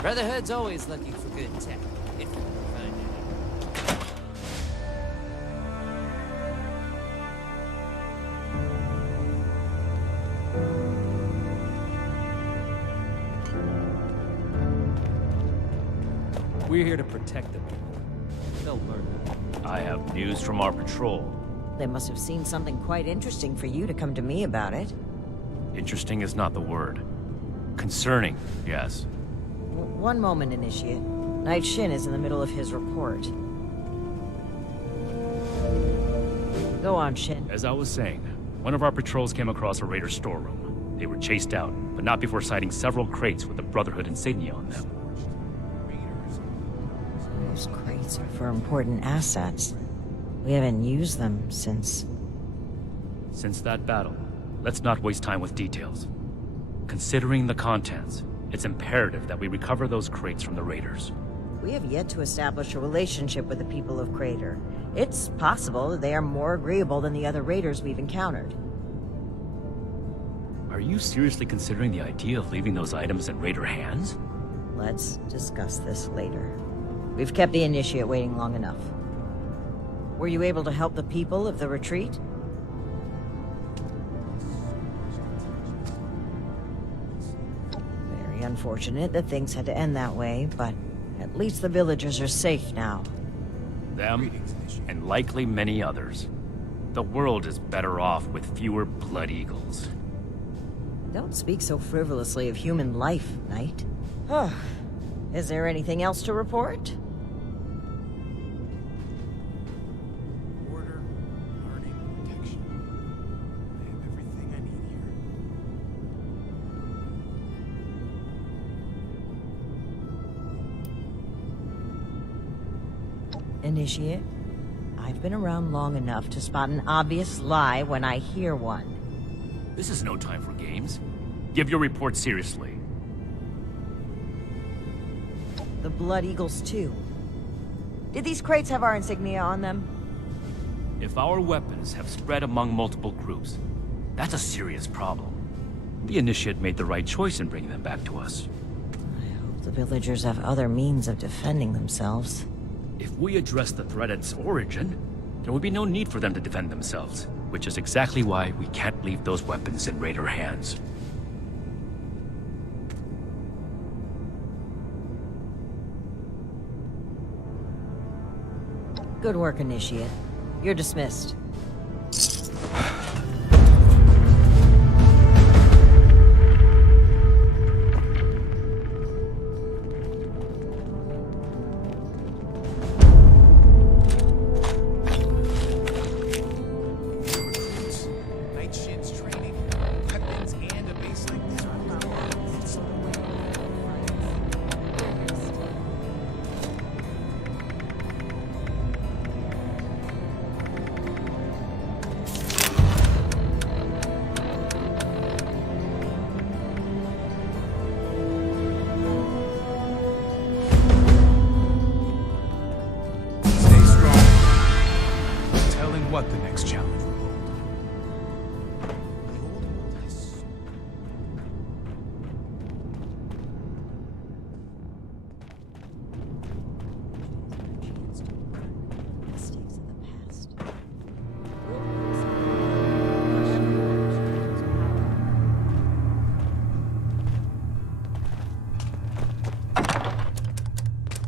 Brotherhood's always looking for good tech, if you can find it. We're here to protect the people. They'll learn that. I have news from our patrol. They must have seen something quite interesting for you to come to me about it. Interesting is not the word. Concerning, yes. One moment, Initiate. Knight Shin is in the middle of his report. Go on, Shin. As I was saying, one of our patrols came across a raider storeroom. They were chased out, but not before sighting several crates with the Brotherhood insignia on them. Those crates are for important assets. We haven't used them since... Since that battle, let's not waste time with details. Considering the contents, it's imperative that we recover those crates from the raiders. We have yet to establish a relationship with the people of Crater. It's possible that they are more agreeable than the other raiders we've encountered. Are you seriously considering the idea of leaving those items in raider hands? Let's discuss this later. We've kept the Initiate waiting long enough. Were you able to help the people of the retreat? unfortunate that things had to end that way, but at least the villagers are safe now. Them, and likely many others. The world is better off with fewer Blood Eagles. Don't speak so frivolously of human life, Knight. Is there anything else to report? Order, learning, protection. I have everything I need here. Initiate, I've been around long enough to spot an obvious lie when I hear one. This is no time for games. Give your report seriously. The Blood Eagles, too. Did these crates have our insignia on them? If our weapons have spread among multiple groups, that's a serious problem. The Initiate made the right choice in bringing them back to us. I hope the villagers have other means of defending themselves. If we address the threat at its origin, there would be no need for them to defend themselves, which is exactly why we can't leave those weapons in Raider hands. Good work, Initiate. You're dismissed. Night shifts, training, weapons, and a base like this. Stay strong. No telling what the next challenge will hold. The old world has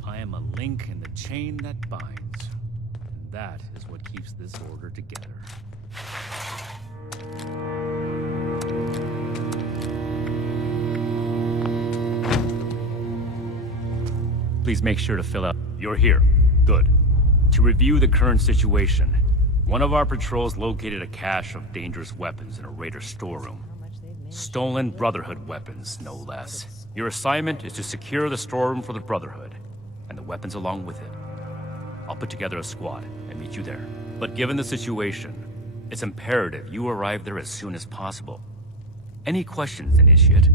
I am a link in the chain that binds. And that is what keeps this order together. Please make sure to fill out. You're here. Good. To review the current situation, one of our patrols located a cache of dangerous weapons in a Raider storeroom. Stolen Brotherhood weapons, no less. Your assignment is to secure the storeroom for the Brotherhood, and the weapons along with it. I'll put together a squad and meet you there. But given the situation, it's imperative you arrive there as soon as possible. Any questions, Initiate?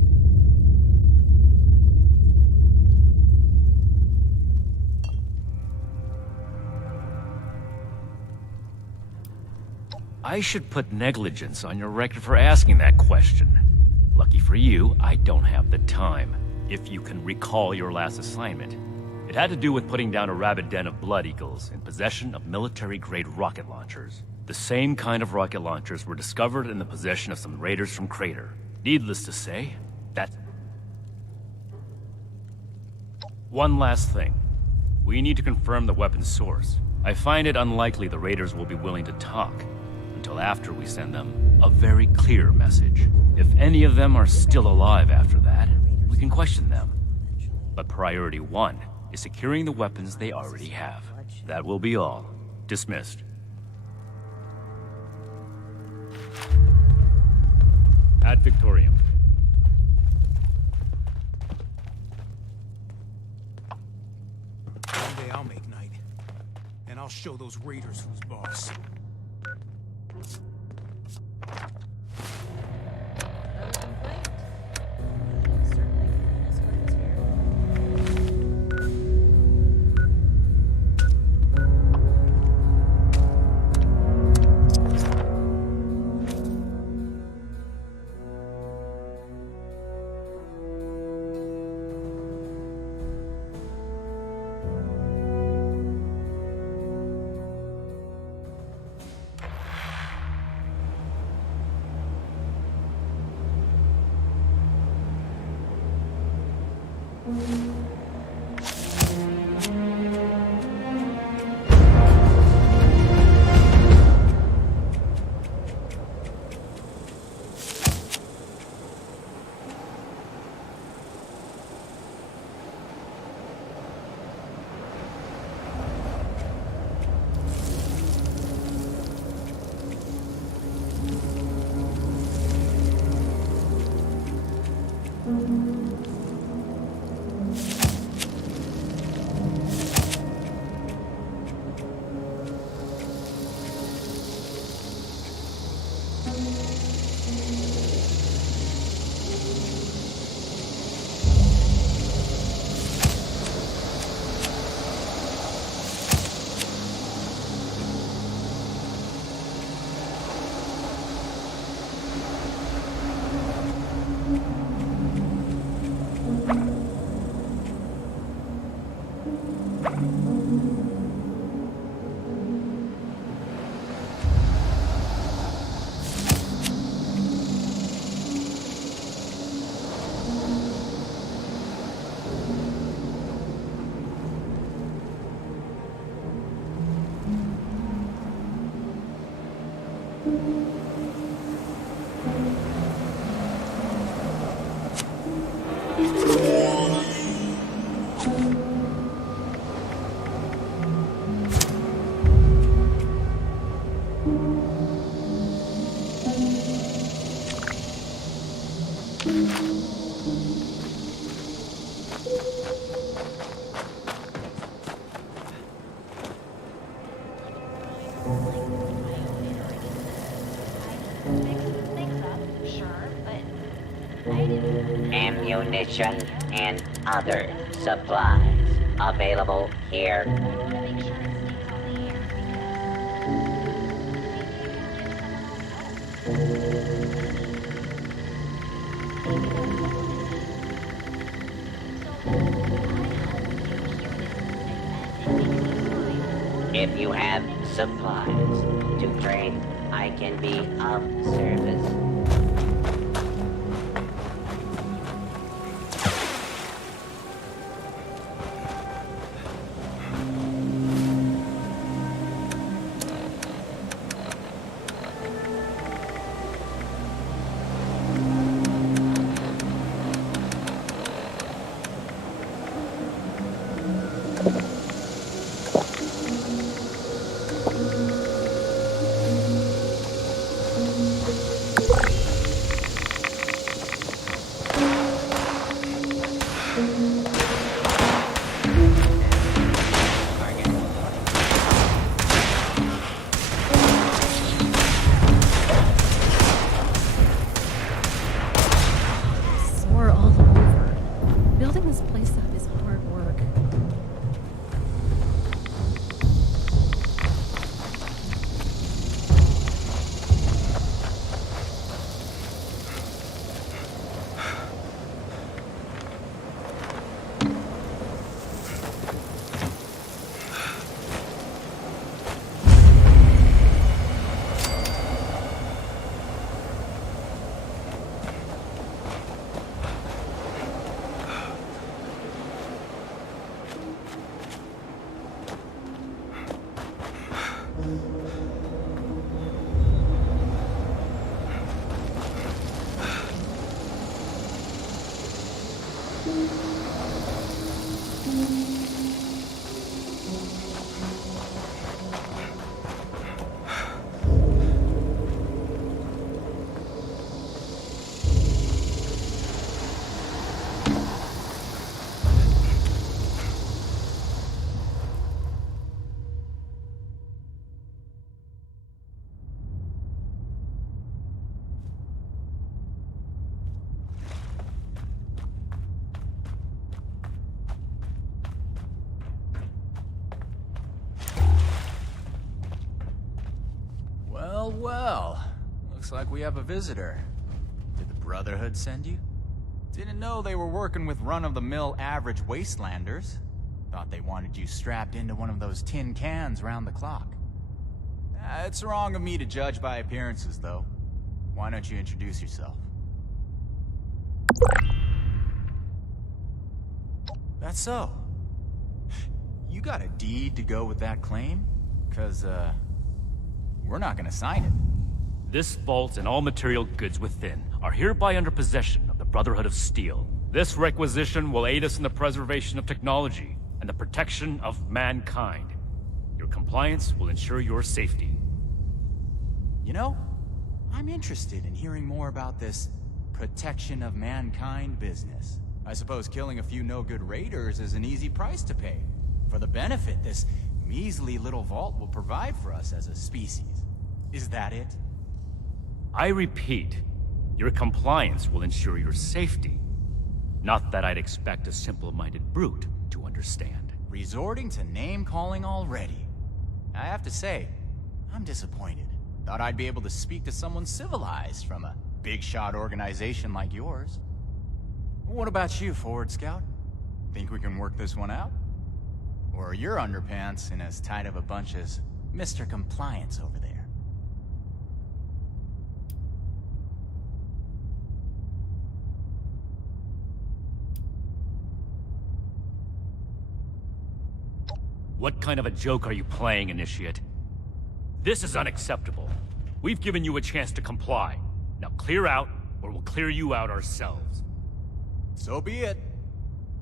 I should put negligence on your record for asking that question. Lucky for you, I don't have the time. If you can recall your last assignment, it had to do with putting down a rabid den of Blood Eagles in possession of military-grade rocket launchers. The same kind of rocket launchers were discovered in the possession of some raiders from Crater. Needless to say, that... One last thing. We need to confirm the weapon's source. I find it unlikely the raiders will be willing to talk until after we send them a very clear message. If any of them are still alive after that, we can question them. But priority one is securing the weapons they already have. That will be all. Dismissed. Ad Victoriam. one day I'll make night, and I'll show those raiders who's boss. Ammunition and other supplies available here. If you have supplies to trade, I can be of service. Sore all over. Building this place up is hard work. Well, well. Looks like we have a visitor. Did the Brotherhood send you? Didn't know they were working with run-of-the-mill average Wastelanders. Thought they wanted you strapped into one of those tin cans round the clock. It's wrong of me to judge by appearances, though. Why don't you introduce yourself? That's so. You got a deed to go with that claim? 'Cause, we're not gonna sign it. This vault and all material goods within are hereby under possession of the Brotherhood of Steel. This requisition will aid us in the preservation of technology and the protection of mankind. Your compliance will ensure your safety. You know, I'm interested in hearing more about this protection of mankind business. I suppose killing a few no-good raiders is an easy price to pay for the benefit this measly little vault will provide for us as a species. Is that it? I repeat, your compliance will ensure your safety. Not that I'd expect a simple-minded brute to understand. Resorting to name-calling already. I have to say, I'm disappointed. Thought I'd be able to speak to someone civilized from a big-shot organization like yours. What about you, Forward Scout? Think we can work this one out? Or are your underpants in as tight of a bunch as Mr. Compliance over there? What kind of a joke are you playing, Initiate? This is unacceptable. We've given you a chance to comply. Now clear out, or we'll clear you out ourselves. So be it.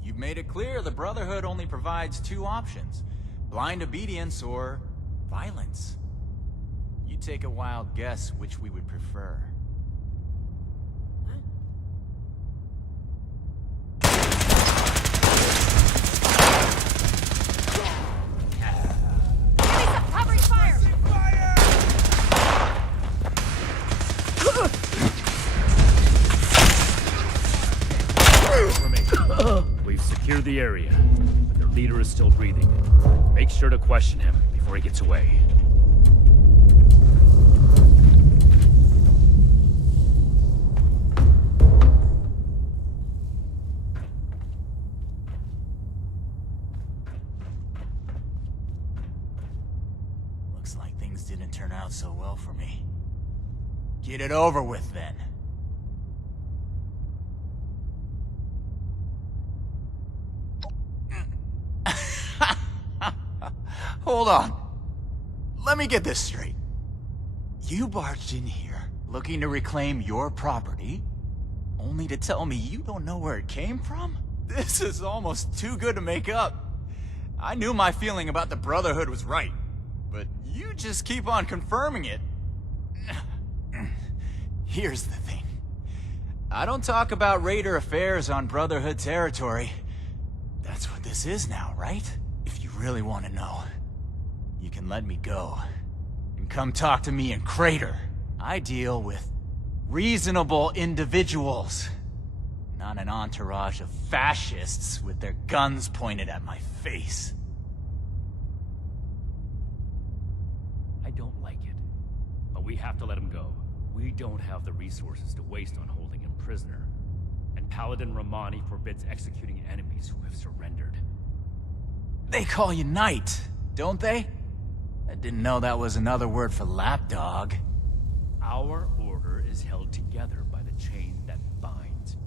You've made it clear the Brotherhood only provides two options: blind obedience or violence. You take a wild guess which we would prefer. We've secured the area, but their leader is still breathing. Make sure to question him before he gets away. Looks like things didn't turn out so well for me. Get it over with, then. Hold on. Let me get this straight. You barged in here, looking to reclaim your property, only to tell me you don't know where it came from? This is almost too good to make up. I knew my feeling about the Brotherhood was right, but you just keep on confirming it. Here's the thing. I don't talk about Raider affairs on Brotherhood territory. That's what this is now, right? If you really want to know, you can let me go and come talk to me in Crater. I deal with reasonable individuals, not an entourage of fascists with their guns pointed at my face. I don't like it, but we have to let him go. We don't have the resources to waste on holding him prisoner, and Paladin Romani forbids executing enemies who have surrendered. They call you Knight, don't they? I didn't know that was another word for lapdog. Our order is held together by the chain that binds.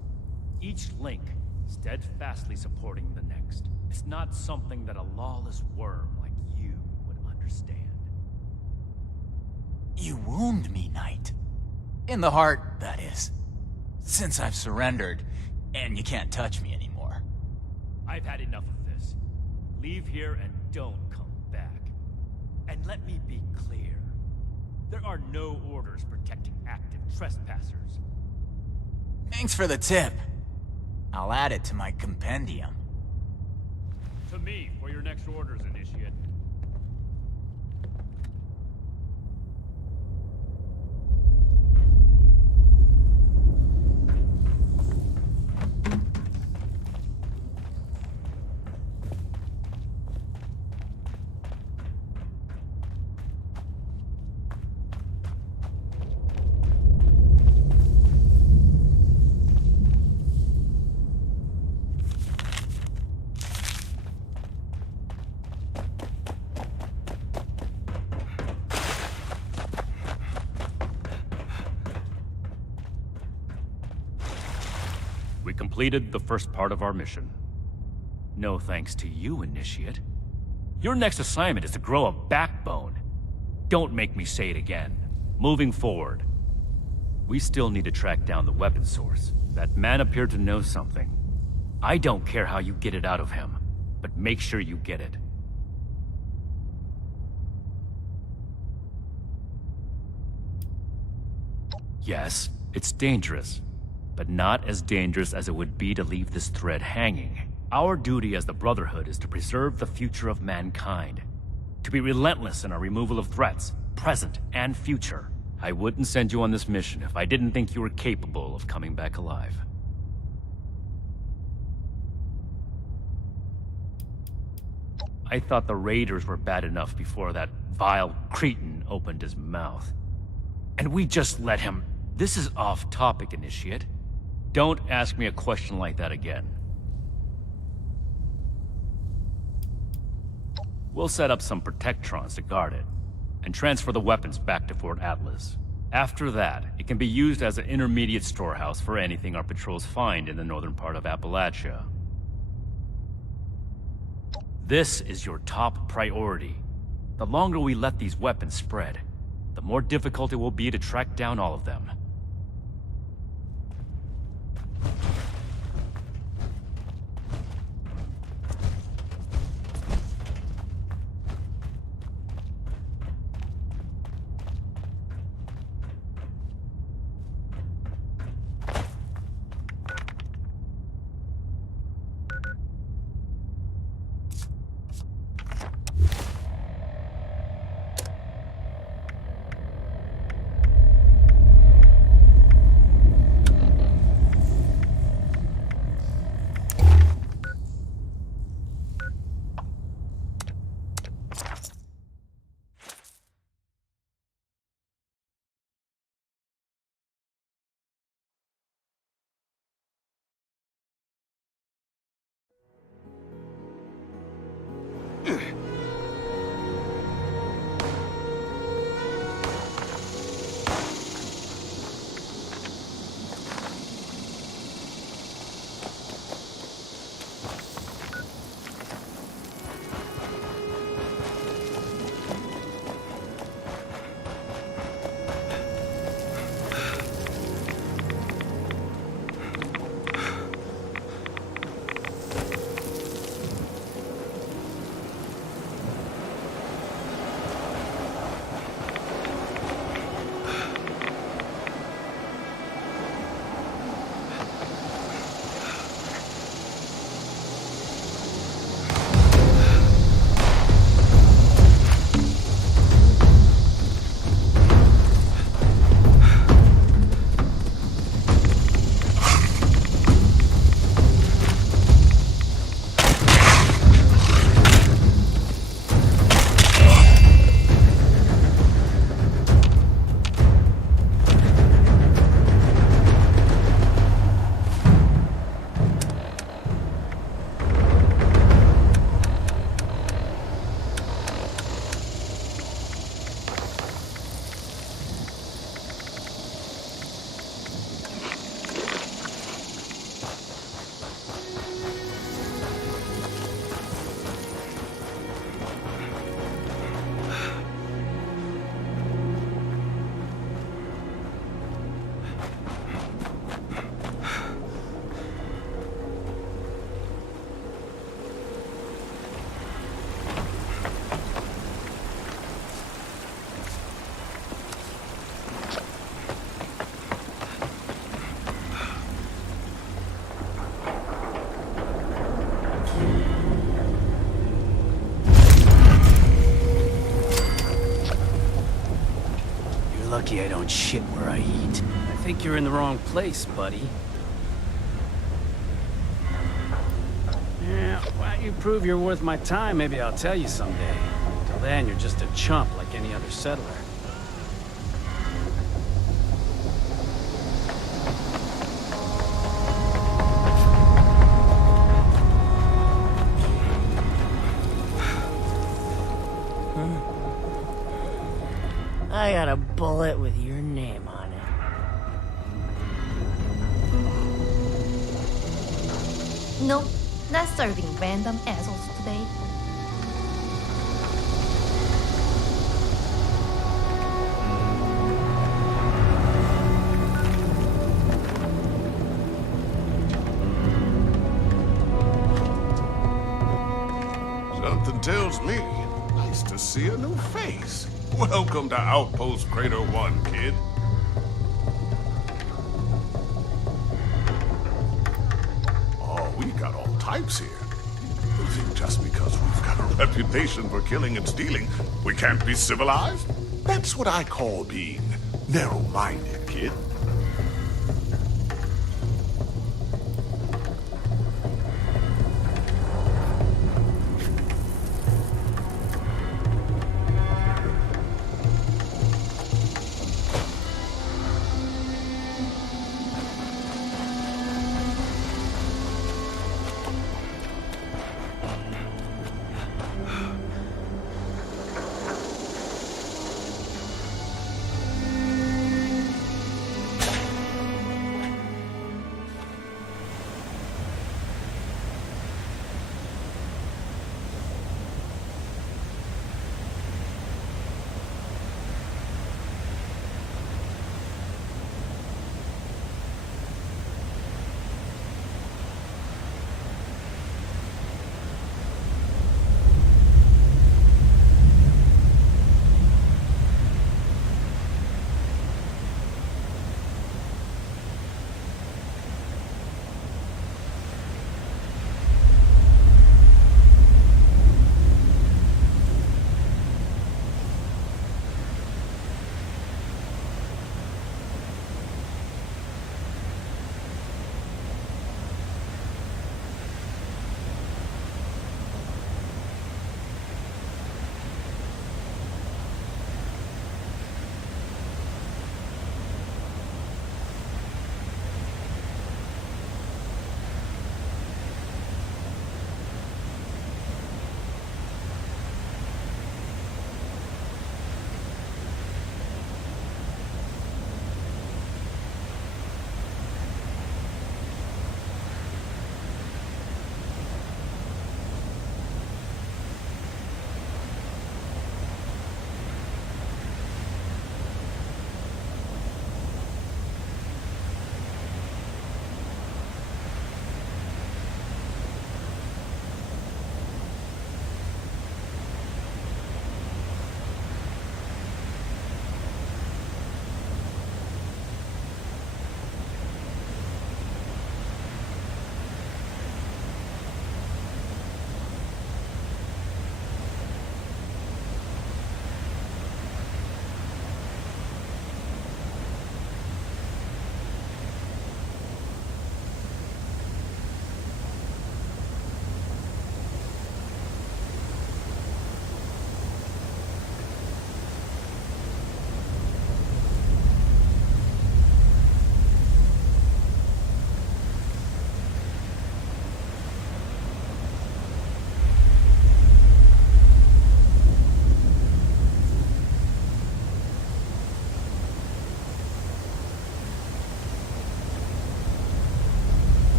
Each link steadfastly supporting the next. It's not something that a lawless worm like you would understand. You wound me, Knight. In the heart, that is. Since I've surrendered, and you can't touch me anymore. I've had enough of this. Leave here and don't come back. And let me be clear. There are no orders protecting active trespassers. Thanks for the tip. I'll add it to my compendium. To me for your next orders, Initiate. We completed the first part of our mission. No thanks to you, Initiate. Your next assignment is to grow a backbone. Don't make me say it again. Moving forward, we still need to track down the weapon source. That man appeared to know something. I don't care how you get it out of him, but make sure you get it. Yes, it's dangerous, but not as dangerous as it would be to leave this thread hanging. Our duty as the Brotherhood is to preserve the future of mankind, to be relentless in our removal of threats, present and future. I wouldn't send you on this mission if I didn't think you were capable of coming back alive. I thought the Raiders were bad enough before that vile cretin opened his mouth. And we just let him... This is off topic, Initiate. Don't ask me a question like that again. We'll set up some Protectrons to guard it, and transfer the weapons back to Fort Atlas. After that, it can be used as an intermediate storehouse for anything our patrols find in the northern part of Appalachia. This is your top priority. The longer we let these weapons spread, the more difficult it will be to track down all of them. Lucky I don't shit where I eat. I think you're in the wrong place, buddy. Yeah, why don't you prove you're worth my time? Maybe I'll tell you someday. Till then, you're just a chump like any other settler. I got a bullet with your name on it. Nope. Not serving random assholes today. Something tells me, nice to see a new face. Welcome to Outpost Crater 1, kid. Oh, we got all types here. You think just because we've got a reputation for killing and stealing, we can't be civilized? That's what I call being narrow-minded, kid.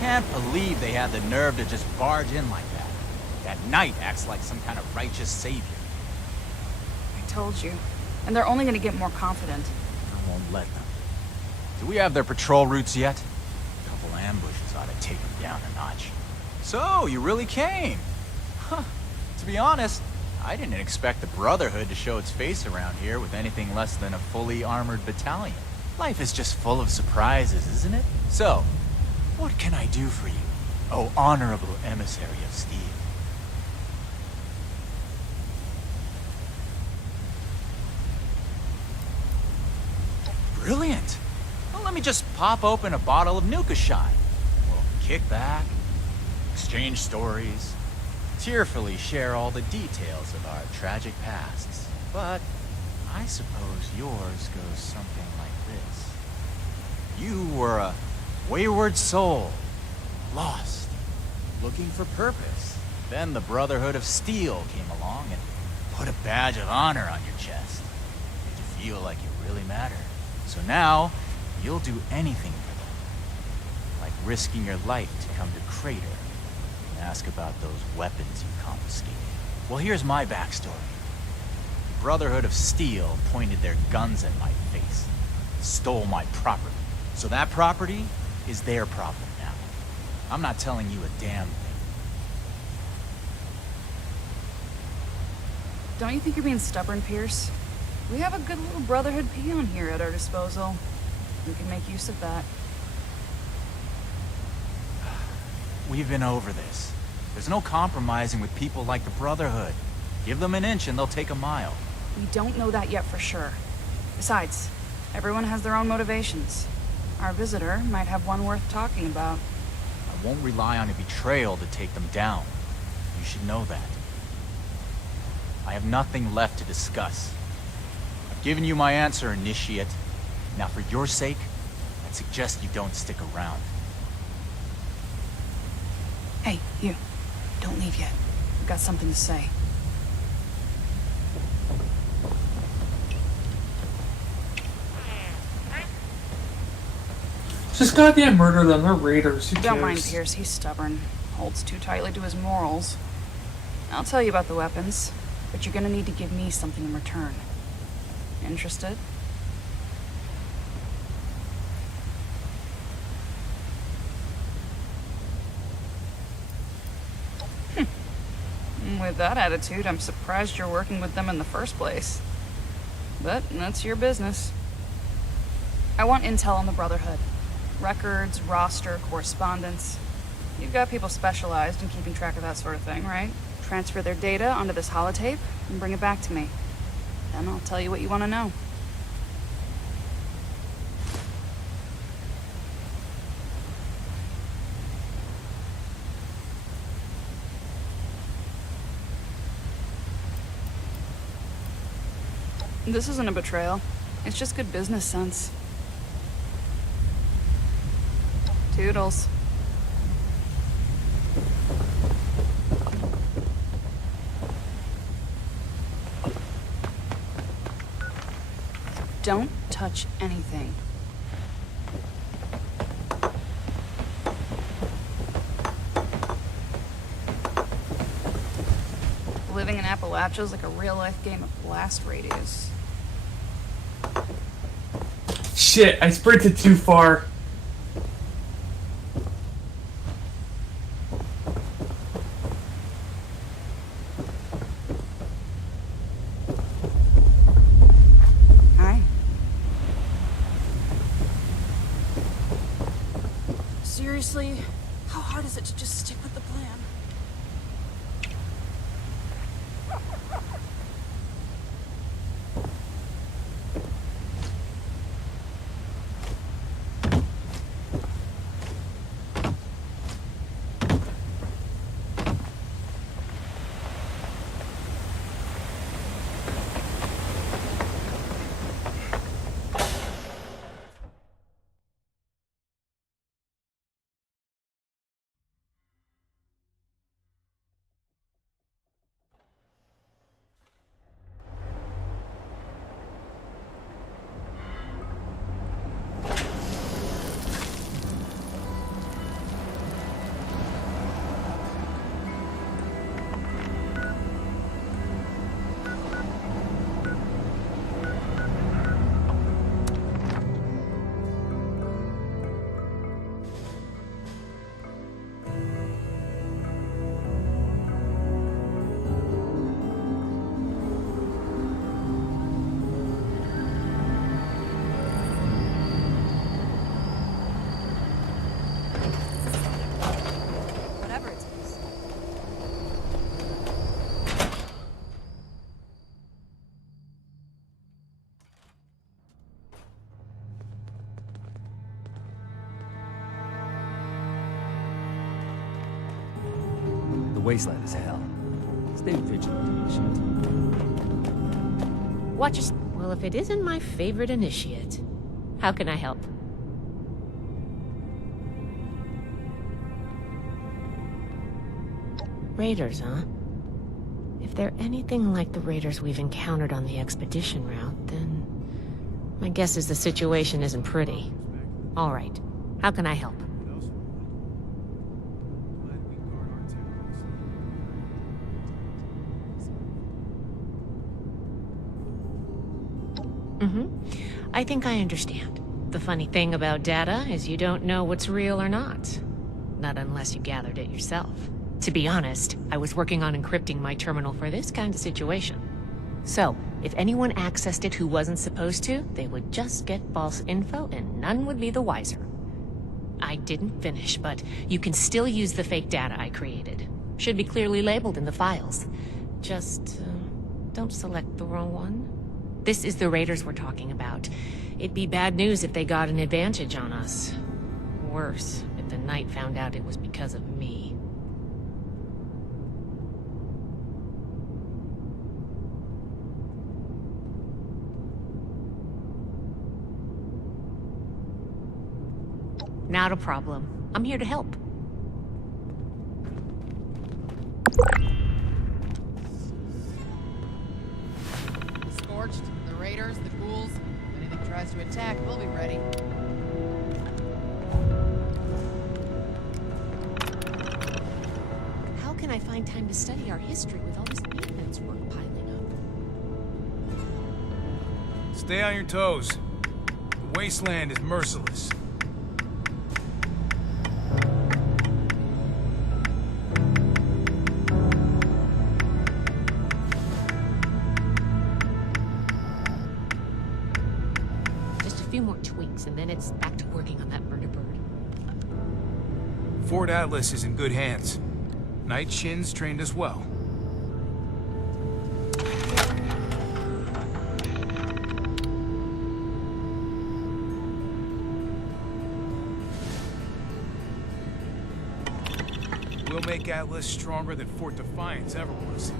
Can't believe they had the nerve to just barge in like that. That knight acts like some kind of righteous savior. I told you. And they're only gonna get more confident. I won't let them. Do we have their patrol routes yet? A couple ambushes ought to take them down a notch. So, you really came? Huh. To be honest, I didn't expect the Brotherhood to show its face around here with anything less than a fully armored battalion. Life is just full of surprises, isn't it? So, what can I do for you, oh honorable emissary of steel? Brilliant! Well, let me just pop open a bottle of Nuka Shine. We'll kick back, exchange stories, tearfully share all the details of our tragic pasts. But I suppose yours goes something like this. You were a wayward soul, lost, looking for purpose. Then the Brotherhood of Steel came along and put a badge of honor on your chest. Made you feel like you really mattered. So now, you'll do anything for them. Like risking your life to come to Crater and ask about those weapons you confiscated. Well, here's my backstory. The Brotherhood of Steel pointed their guns at my face, stole my property. So that property is their problem now. I'm not telling you a damn thing. Don't you think you're being stubborn, Pierce? We have a good little Brotherhood peon here at our disposal. We can make use of that. We've been over this. There's no compromising with people like the Brotherhood. Give them an inch and they'll take a mile. We don't know that yet for sure. Besides, everyone has their own motivations. Our visitor might have one worth talking about. I won't rely on a betrayal to take them down. You should know that. I have nothing left to discuss. I've given you my answer, Initiate. Now for your sake, I'd suggest you don't stick around. Hey, you. Don't leave yet. I've got something to say. Just goddamn murder them. They're raiders. Who cares? Don't mind Pierce. He's stubborn. Holds too tightly to his morals. I'll tell you about the weapons, but you're gonna need to give me something in return. Interested? With that attitude, I'm surprised you're working with them in the first place. But that's your business. I want intel on the Brotherhood. Records, roster, correspondence. You've got people specialized in keeping track of that sort of thing, right? Transfer their data onto this holotape and bring it back to me. Then I'll tell you what you want to know. This isn't a betrayal. It's just good business sense. Toodles. Don't touch anything. Living in Appalachia is like a real-life game of blast radius. Shit, I sprinted too far. Hi. Seriously, how hard is it to just stick with the plan? wasteland is hell. Stay vigilant, initiate. Watch your... Well, if it isn't my favorite initiate, how can I help? Raiders, huh? If they're anything like the raiders we've encountered on the expedition route, then... my guess is the situation isn't pretty. All right. How can I help? I think I understand. The funny thing about data is you don't know what's real or not. Not unless you gathered it yourself. To be honest, I was working on encrypting my terminal for this kind of situation. So, if anyone accessed it who wasn't supposed to, they would just get false info and none would be the wiser. I didn't finish, but you can still use the fake data I created. Should be clearly labeled in the files. Just, don't select the wrong one. This is the raiders we're talking about. It'd be bad news if they got an advantage on us. Worse, if the Knight found out it was because of me. Not a problem. I'm here to help. Scorched, the raiders, the ghouls. If anything tries to attack, we'll be ready. How can I find time to study our history with all this maintenance work piling up? Stay on your toes. The wasteland is merciless. And then it's back to working on that murder bird. Fort Atlas is in good hands. Night Shin's trained us well. We'll make Atlas stronger than Fort Defiance ever was.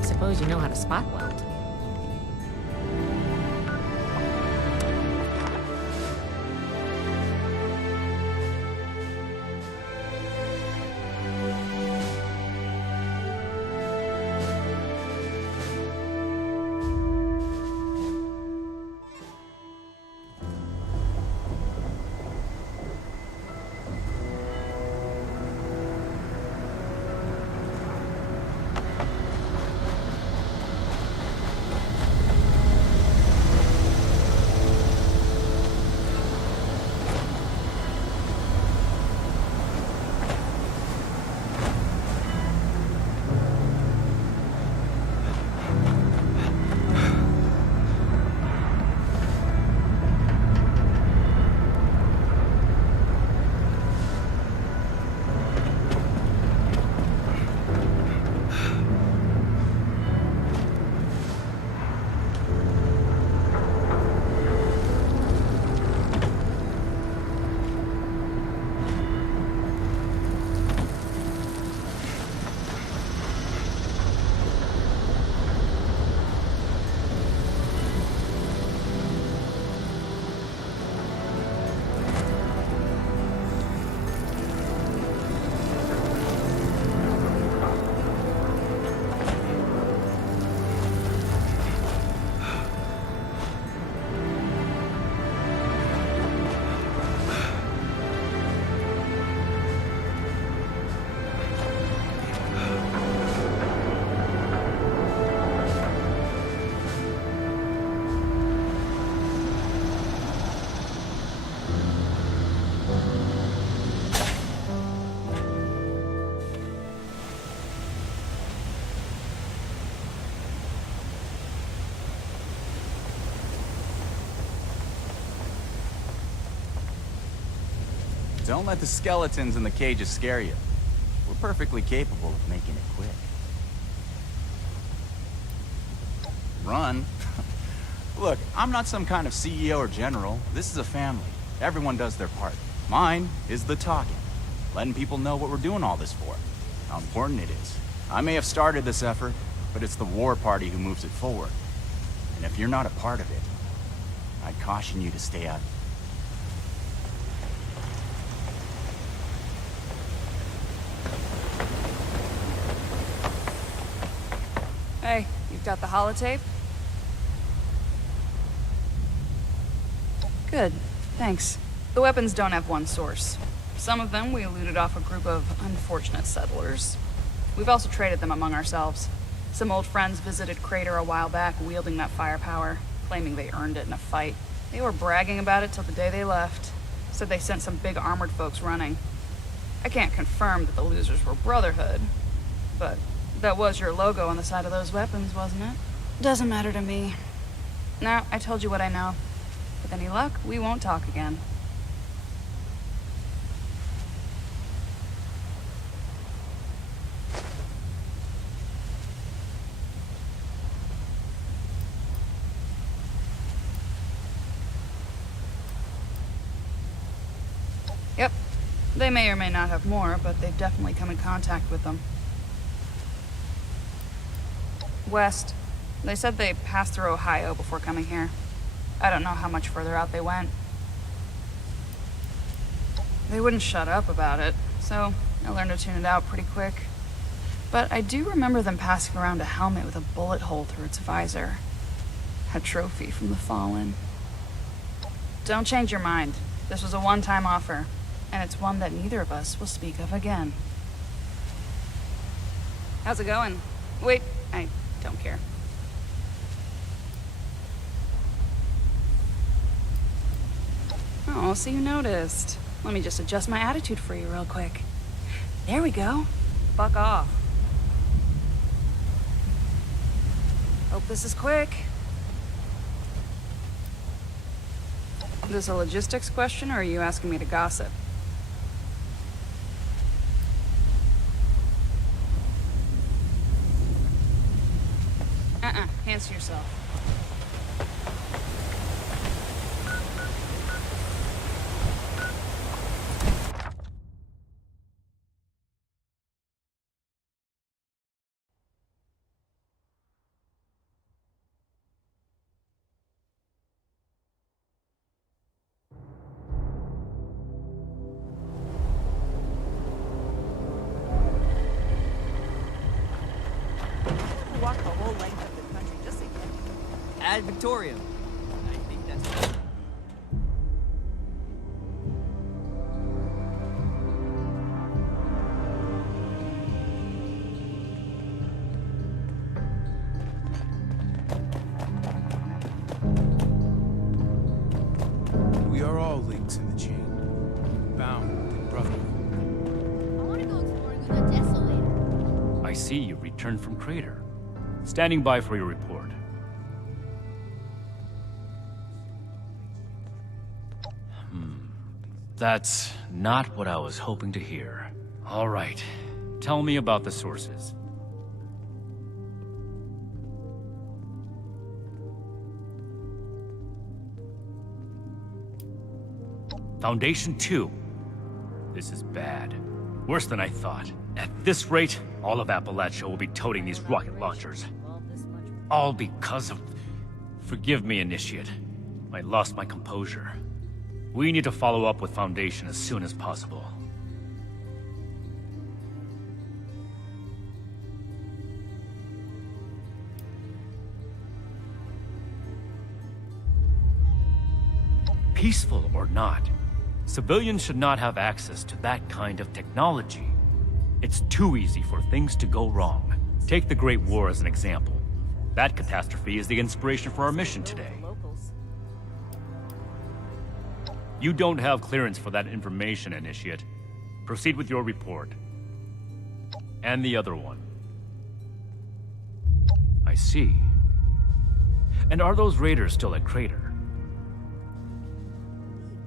Suppose you know how to spot weld. Don't let the skeletons in the cages scare you. We're perfectly capable of making it quick. run. Look, I'm not some kind of CEO or general. This is a family. Everyone does their part. Mine is the talking. Letting people know what we're doing all this for. How important it is. I may have started this effort, but it's the war party who moves it forward. And if you're not a part of it, I'd caution you to stay out. Hey, you've got the holotape? Good, thanks. The weapons don't have one source. Some of them we looted off a group of unfortunate settlers. We've also traded them among ourselves. Some old friends visited Crater a while back wielding that firepower, claiming they earned it in a fight. They were bragging about it till the day they left. Said they sent some big armored folks running. I can't confirm that the losers were Brotherhood, but that was your logo on the side of those weapons, wasn't it? Doesn't matter to me. Now, I told you what I know. With any luck, we won't talk again. Yep. They may or may not have more, but they've definitely come in contact with them. West. They said they passed through Ohio before coming here. I don't know how much further out they went. They wouldn't shut up about it, so I learned to tune it out pretty quick. But I do remember them passing around a helmet with a bullet hole through its visor. A trophy from the Fallen. Don't change your mind. This was a one-time offer, and it's one that neither of us will speak of again. How's it going? Wait, I don't care. Oh, so you noticed. Let me just adjust my attitude for you real quick. There we go. Fuck off. Hope this is quick. Is this a logistics question, or are you asking me to gossip? Hands to yourself. Walk the whole length of the country just to get ad Victorium. I think that's We are all links in the chain, bound in Brotherhood. I want to go exploring with the Desolator. I see you returned from Crater. Standing by for your report. That's not what I was hoping to hear. All right. Tell me about the sources. Foundation 2. This is bad. Worse than I thought. At this rate, all of Appalachia will be toting these rocket launchers. All because of... Forgive me, Initiate. I lost my composure. We need to follow up with Foundation as soon as possible. Peaceful or not, civilians should not have access to that kind of technology. It's too easy for things to go wrong. Take the Great War as an example. That catastrophe is the inspiration for our mission today. You don't have clearance for that information, Initiate. Proceed with your report. And the other one. I see. And are those raiders still at Crater?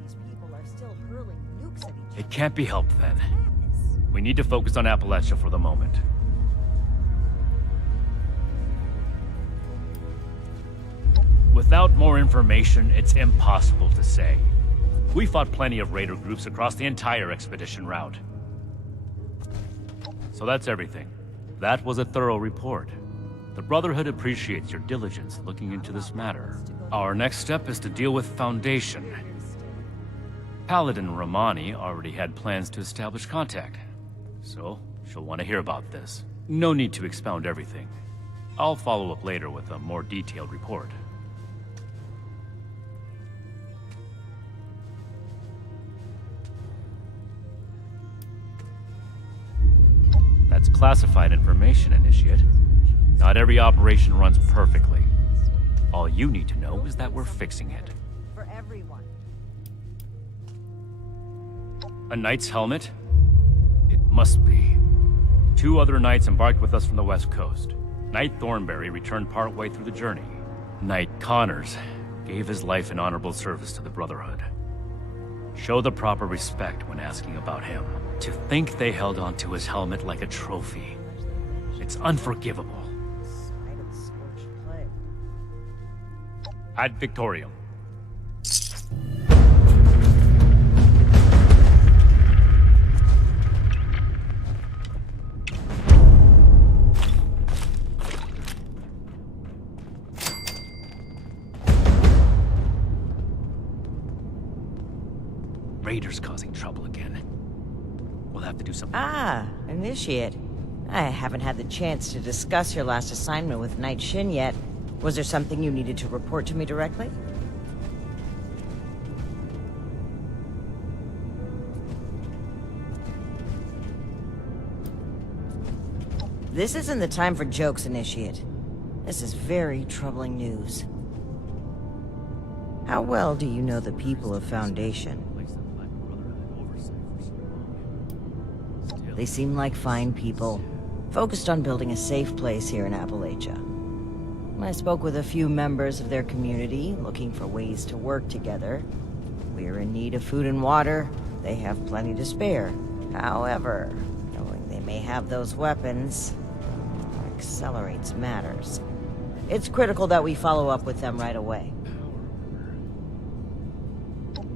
These people are still hurling nukes at each other. It can't be helped then. We need to focus on Appalachia for the moment. Without more information, it's impossible to say. We fought plenty of raider groups across the entire expedition route. So that's everything. That was a thorough report. The Brotherhood appreciates your diligence looking into this matter. Our next step is to deal with Foundation. Paladin Romani already had plans to establish contact, so she'll want to hear about this. No need to expound everything. I'll follow up later with a more detailed report. That's classified information, Initiate. Not every operation runs perfectly. All you need to know is that we're fixing it. For everyone. A knight's helmet? It must be. 2 other knights embarked with us from the west coast. Knight Thornberry returned partway through the journey. Knight Connors gave his life in honorable service to the Brotherhood. Show the proper respect when asking about him. To think they held onto his helmet like a trophy. It's unforgivable. Ad Victorium. Raiders causing trouble again. We'll have to do something. Ah, Initiate. I haven't had the chance to discuss your last assignment with Knight Shin yet. Was there something you needed to report to me directly? This isn't the time for jokes, Initiate. This is very troubling news. How well do you know the people of Foundation? They seem like fine people, focused on building a safe place here in Appalachia. I spoke with a few members of their community, looking for ways to work together. We're in need of food and water. They have plenty to spare. However, knowing they may have those weapons accelerates matters. It's critical that we follow up with them right away.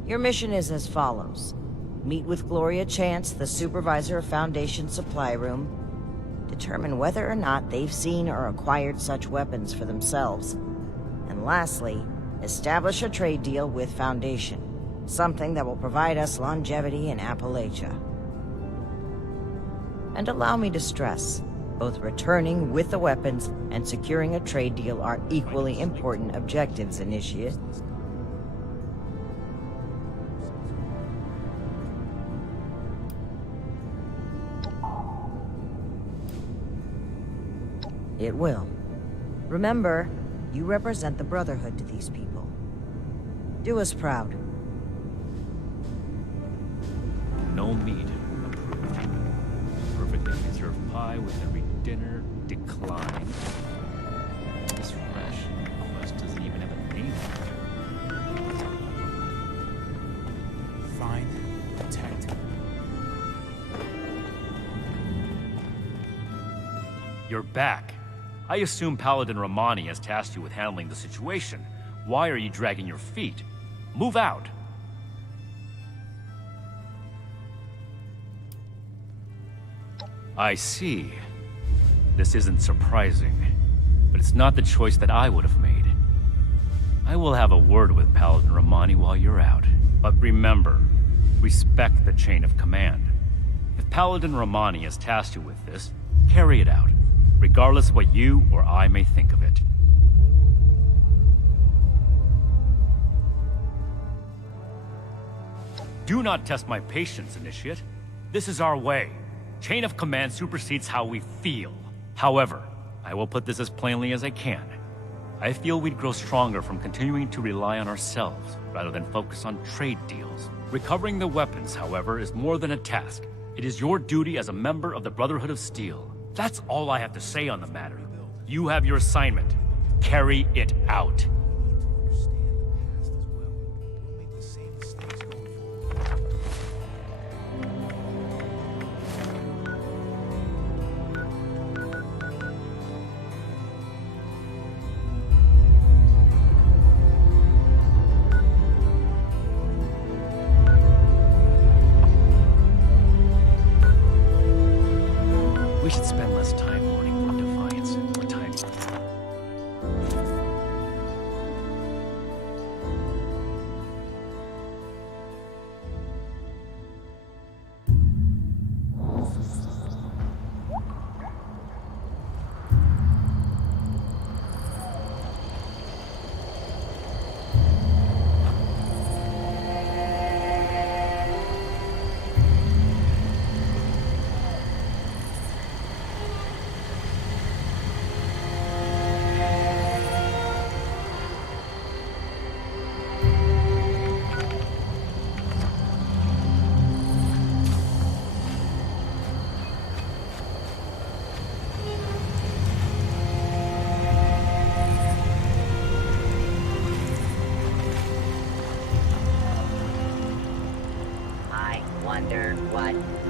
Your mission is as follows. Meet with Gloria Chance, the supervisor of Foundation Supply Room. Determine whether or not they've seen or acquired such weapons for themselves. And lastly, establish a trade deal with Foundation. Something that will provide us longevity in Appalachia. And allow me to stress, both returning with the weapons and securing a trade deal are equally important objectives, Initiate. It will. Remember, you represent the Brotherhood to these people. Do us proud. No meat approved. Perfectly preserved pie with every dinner declined. This ration quest doesn't even have a name. Find, protect. You're back. I assume Paladin Romani has tasked you with handling the situation. Why are you dragging your feet? Move out! I see. This isn't surprising, but it's not the choice that I would have made. I will have a word with Paladin Romani while you're out. But remember, respect the chain of command. If Paladin Romani has tasked you with this, carry it out, regardless of what you or I may think of it. Do not test my patience, Initiate. This is our way. Chain of command supersedes how we feel. However, I will put this as plainly as I can. I feel we'd grow stronger from continuing to rely on ourselves, rather than focus on trade deals. Recovering the weapons, however, is more than a task. It is your duty as a member of the Brotherhood of Steel. That's all I have to say on the matter. You have your assignment. Carry it out.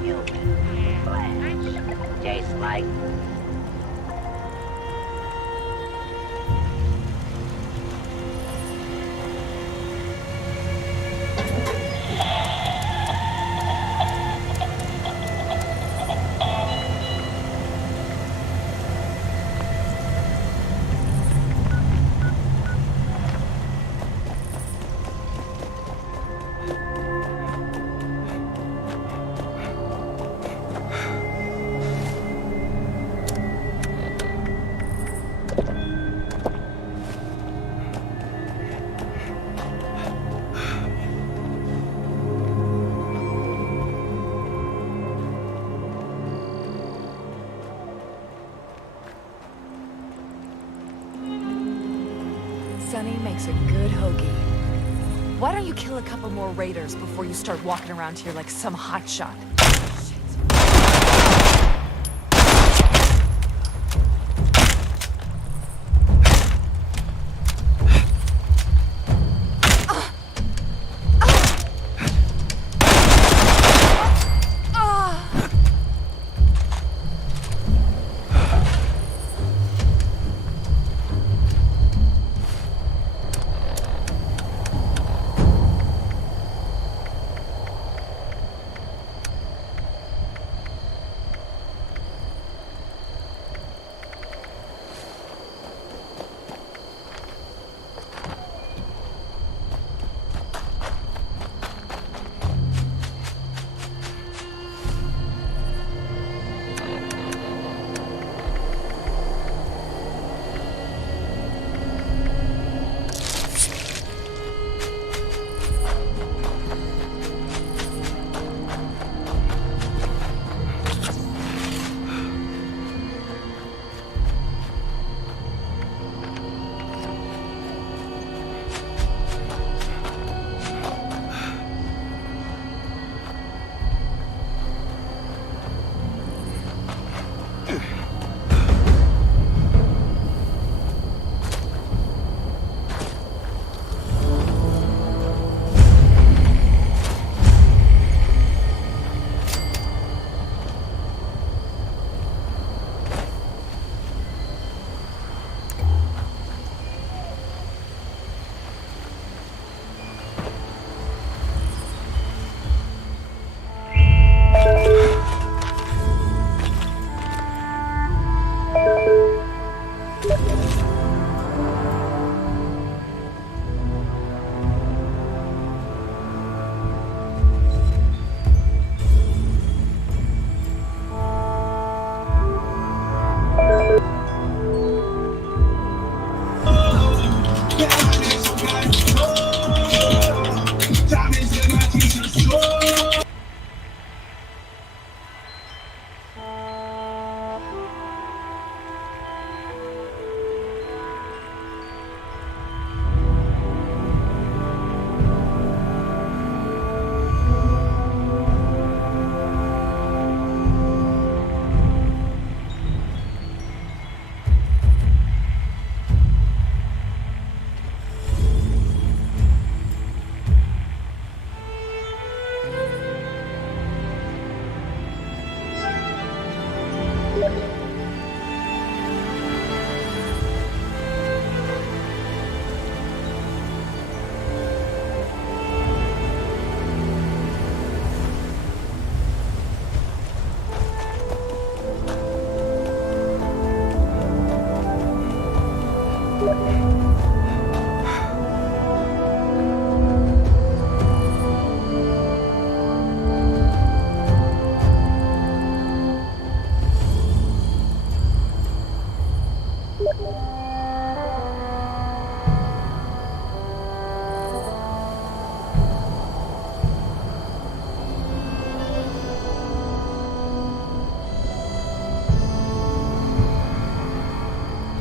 human flesh tastes like. Sunny makes a good hoagie. Why don't you kill a couple more raiders before you start walking around here like some hotshot?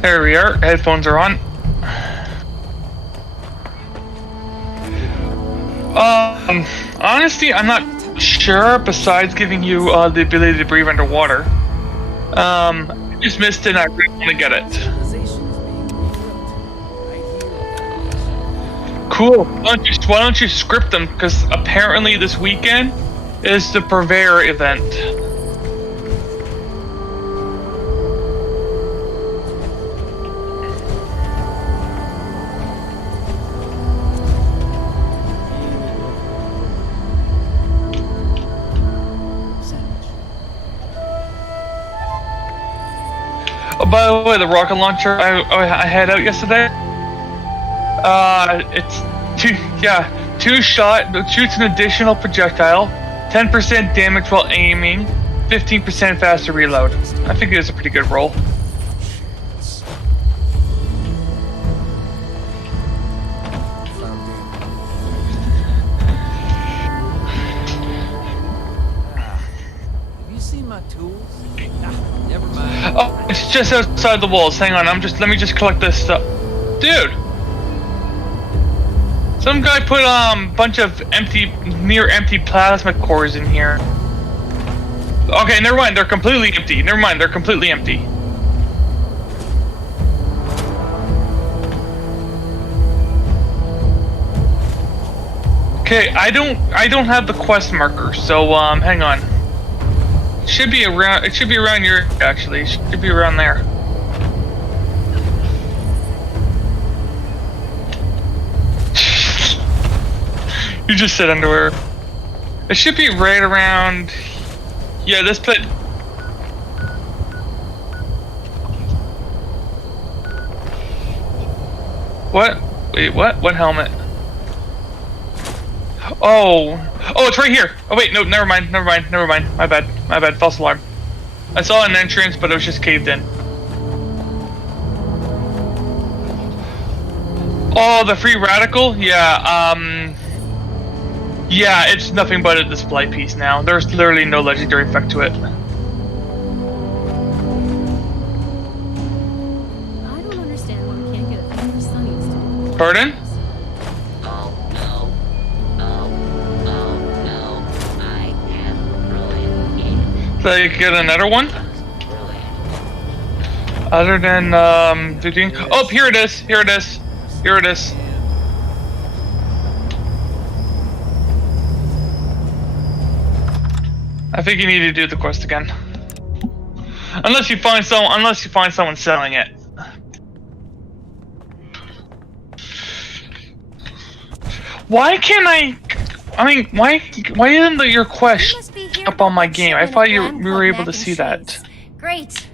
There we are. Headphones are on. Honestly, I'm not sure. Besides giving you the ability to breathe underwater, I just missed it. And I really want to get it. Cool. Why don't you script them? Because apparently this weekend is the Purveyor event. Oh, by the way, the rocket launcher I had out yesterday. It's two shot, shoots an additional projectile, 10% damage while aiming, 15% faster reload. I think it is a pretty good roll. Have you seen my tools? Never mind. Oh, it's just outside the walls. Hang on, let me just collect this stuff. Dude! Some guy put bunch of near empty plasma cores in here. Okay, never mind, they're completely empty. Never mind, they're completely empty. Okay, I don't have the quest marker, so hang on. It should be around here actually. It should be around there. You just said underwear. It should be right around. Yeah, this pit. What? Wait, what? What helmet? Oh, it's right here. Oh wait, no, never mind. My bad. False alarm. I saw an entrance, but it was just caved in. Oh, the free radical? Yeah, yeah, it's nothing but a display piece now. There's literally no legendary effect to it. I don't understand why we can't get a thing for Sunny's to do. Pardon? So you get another one? Other than doing. Oh, here it is. I think you need to do the quest again. Unless you find someone selling it. Why can't I mean, why isn't your quest up on my game? I thought you were able to see that. Great.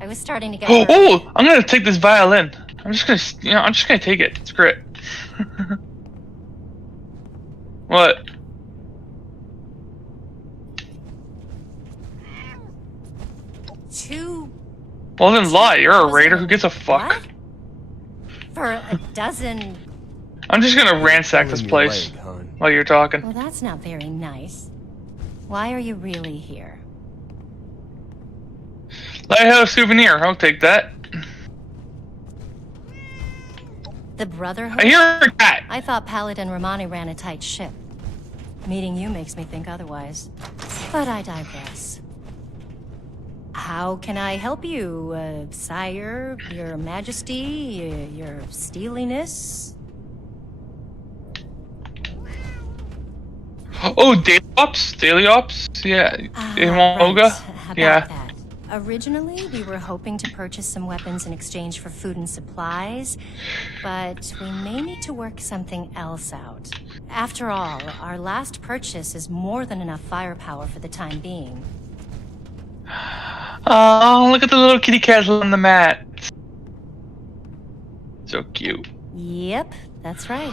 I was starting to get Oh, I'm gonna take this violin. I'm just gonna take it. Screw it. What? Well then lie, you're a raider, who gives a fuck? What? For a dozen... I'm just gonna ransack this place while you're talking. Well, that's not very nice. Why are you really here? Lighthouse souvenir, I'll take that. The Brotherhood? I hear a cat! I thought Paladin Romani ran a tight ship. Meeting you makes me think otherwise. But I digress. How can I help you, sire, your majesty, your steeliness? Oh, Daily Ops? Yeah. Oga? Yeah. That. Originally, we were hoping to purchase some weapons in exchange for food and supplies, but we may need to work something else out. After all, our last purchase is more than enough firepower for the time being. Oh, look at the little kitty cat on the mat. So cute. Yep, that's right.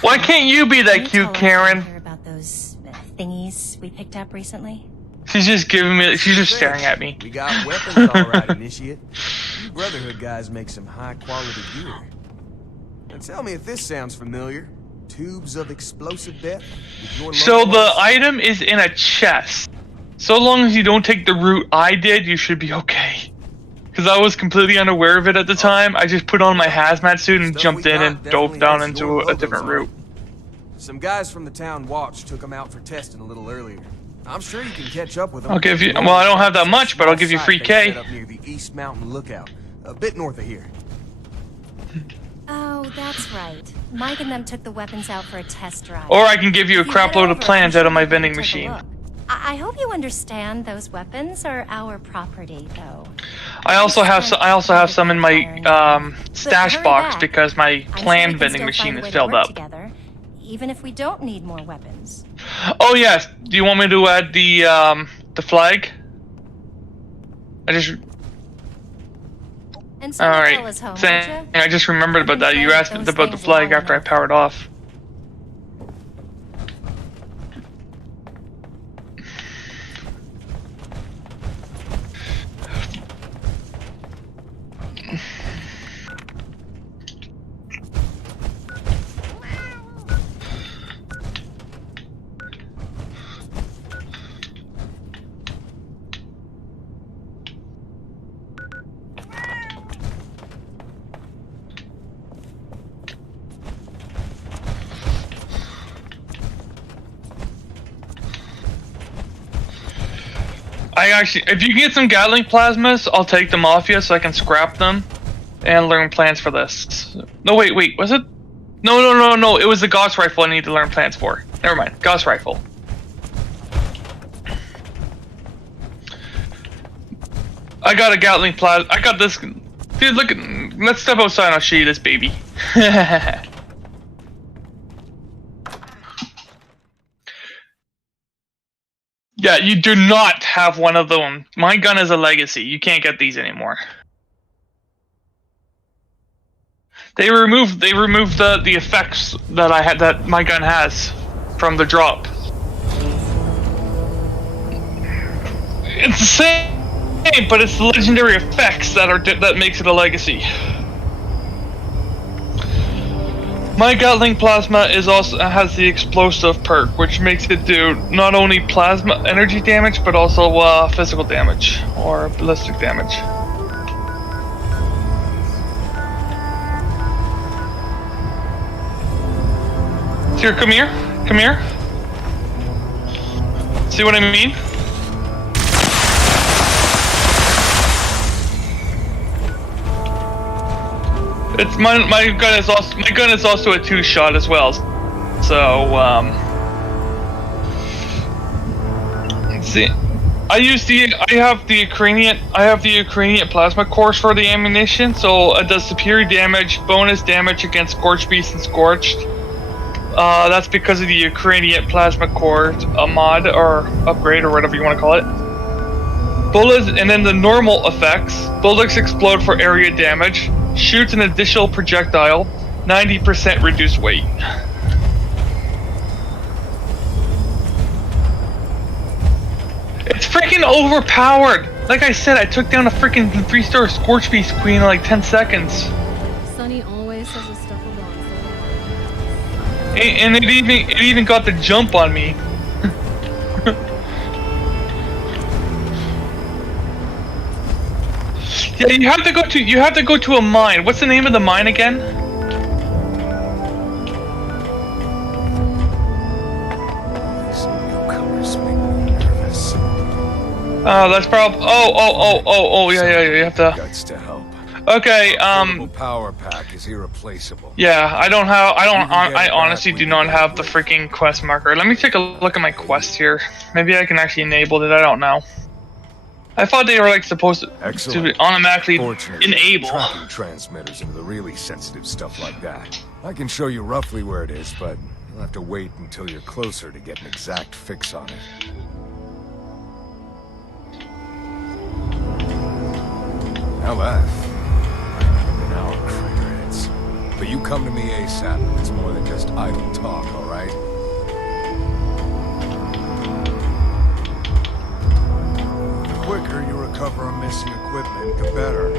Why can't you be that cute, Karen? Hear about those thingies we picked up recently? She's just staring at me. We got weapons, all right, Initiate. You Brotherhood guys make some high-quality gear. Now tell me if this sounds familiar. Tubes of explosive death? So the item is in a chest. So long as you don't take the route I did, you should be okay. Because I was completely unaware of it at the time. I just put on my hazmat suit and jumped in and dove down into a different route. Some guys from the town watch took them out for testing a little earlier. I'm sure you can catch up with them. I'll give you. Well, I don't have that much, but I'll give you free K. Up near the East Mountain Lookout, a bit north of here. Oh, that's right. Mike and them took the weapons out for a test drive. Or I can give you a crap load of plans out of my vending machine. I hope you understand those weapons are our property, though. I also have some in my stash box because my planned vending machine is filled up. Together, even if we don't need more weapons. Oh yes. Do you want me to add the flag? All right. I just remembered about that. You asked about the flag after I powered off. If you can get some Gatling plasmas, I'll take them off you so I can scrap them and learn plans for this. No, wait, was it? No, it was the Gauss rifle I need to learn plans for. Never mind, Gauss rifle. I got a Gatling plasma. I got this. Dude, look at. Let's step outside and I'll show you this baby. Yeah, you do not have one of them. My gun is a legacy. You can't get these anymore. They removed the effects that my gun has from the drop. It's the same, but it's the legendary effects that makes it a legacy. My Gatling plasma has the explosive perk, which makes it do not only plasma energy damage, but also physical damage or ballistic damage. Here, come here. See what I mean? It's my gun is also a 2-shot as well. So let's see. I have the Ukrainian plasma course for the ammunition, so it does superior damage, bonus damage against Scorched Beast and Scorched. That's because of the Ukrainian plasma core mod or upgrade or whatever you want to call it. Bullets, and then the normal effects. Bullets explode for area damage. Shoots an additional projectile. 90% reduced weight. It's freaking overpowered. Like I said, I took down a freaking 3-star Scorched Beast Queen in like 10 seconds. Sonny always has his stuff along. And it even got the jump on me. Yeah, you have to go to a mine. What's the name of the mine again? These newcomers make me nervous. Oh, that's probably. Oh, yeah. You have to. Guts to help. Okay. Power pack is irreplaceable. Yeah, I honestly do not have the freaking quest marker. Let me take a look at my quest here. Maybe I can actually enable it. I don't know. I thought they were like supposed to automatically enable tracking transmitters into the really sensitive stuff like that. I can show you roughly where it is, but you'll have to wait until you're closer to get an exact fix on it. Now laugh. Now, triggerheads. But you come to me ASAP. It's more than just idle talk, all right? The quicker you recover missing equipment, the better.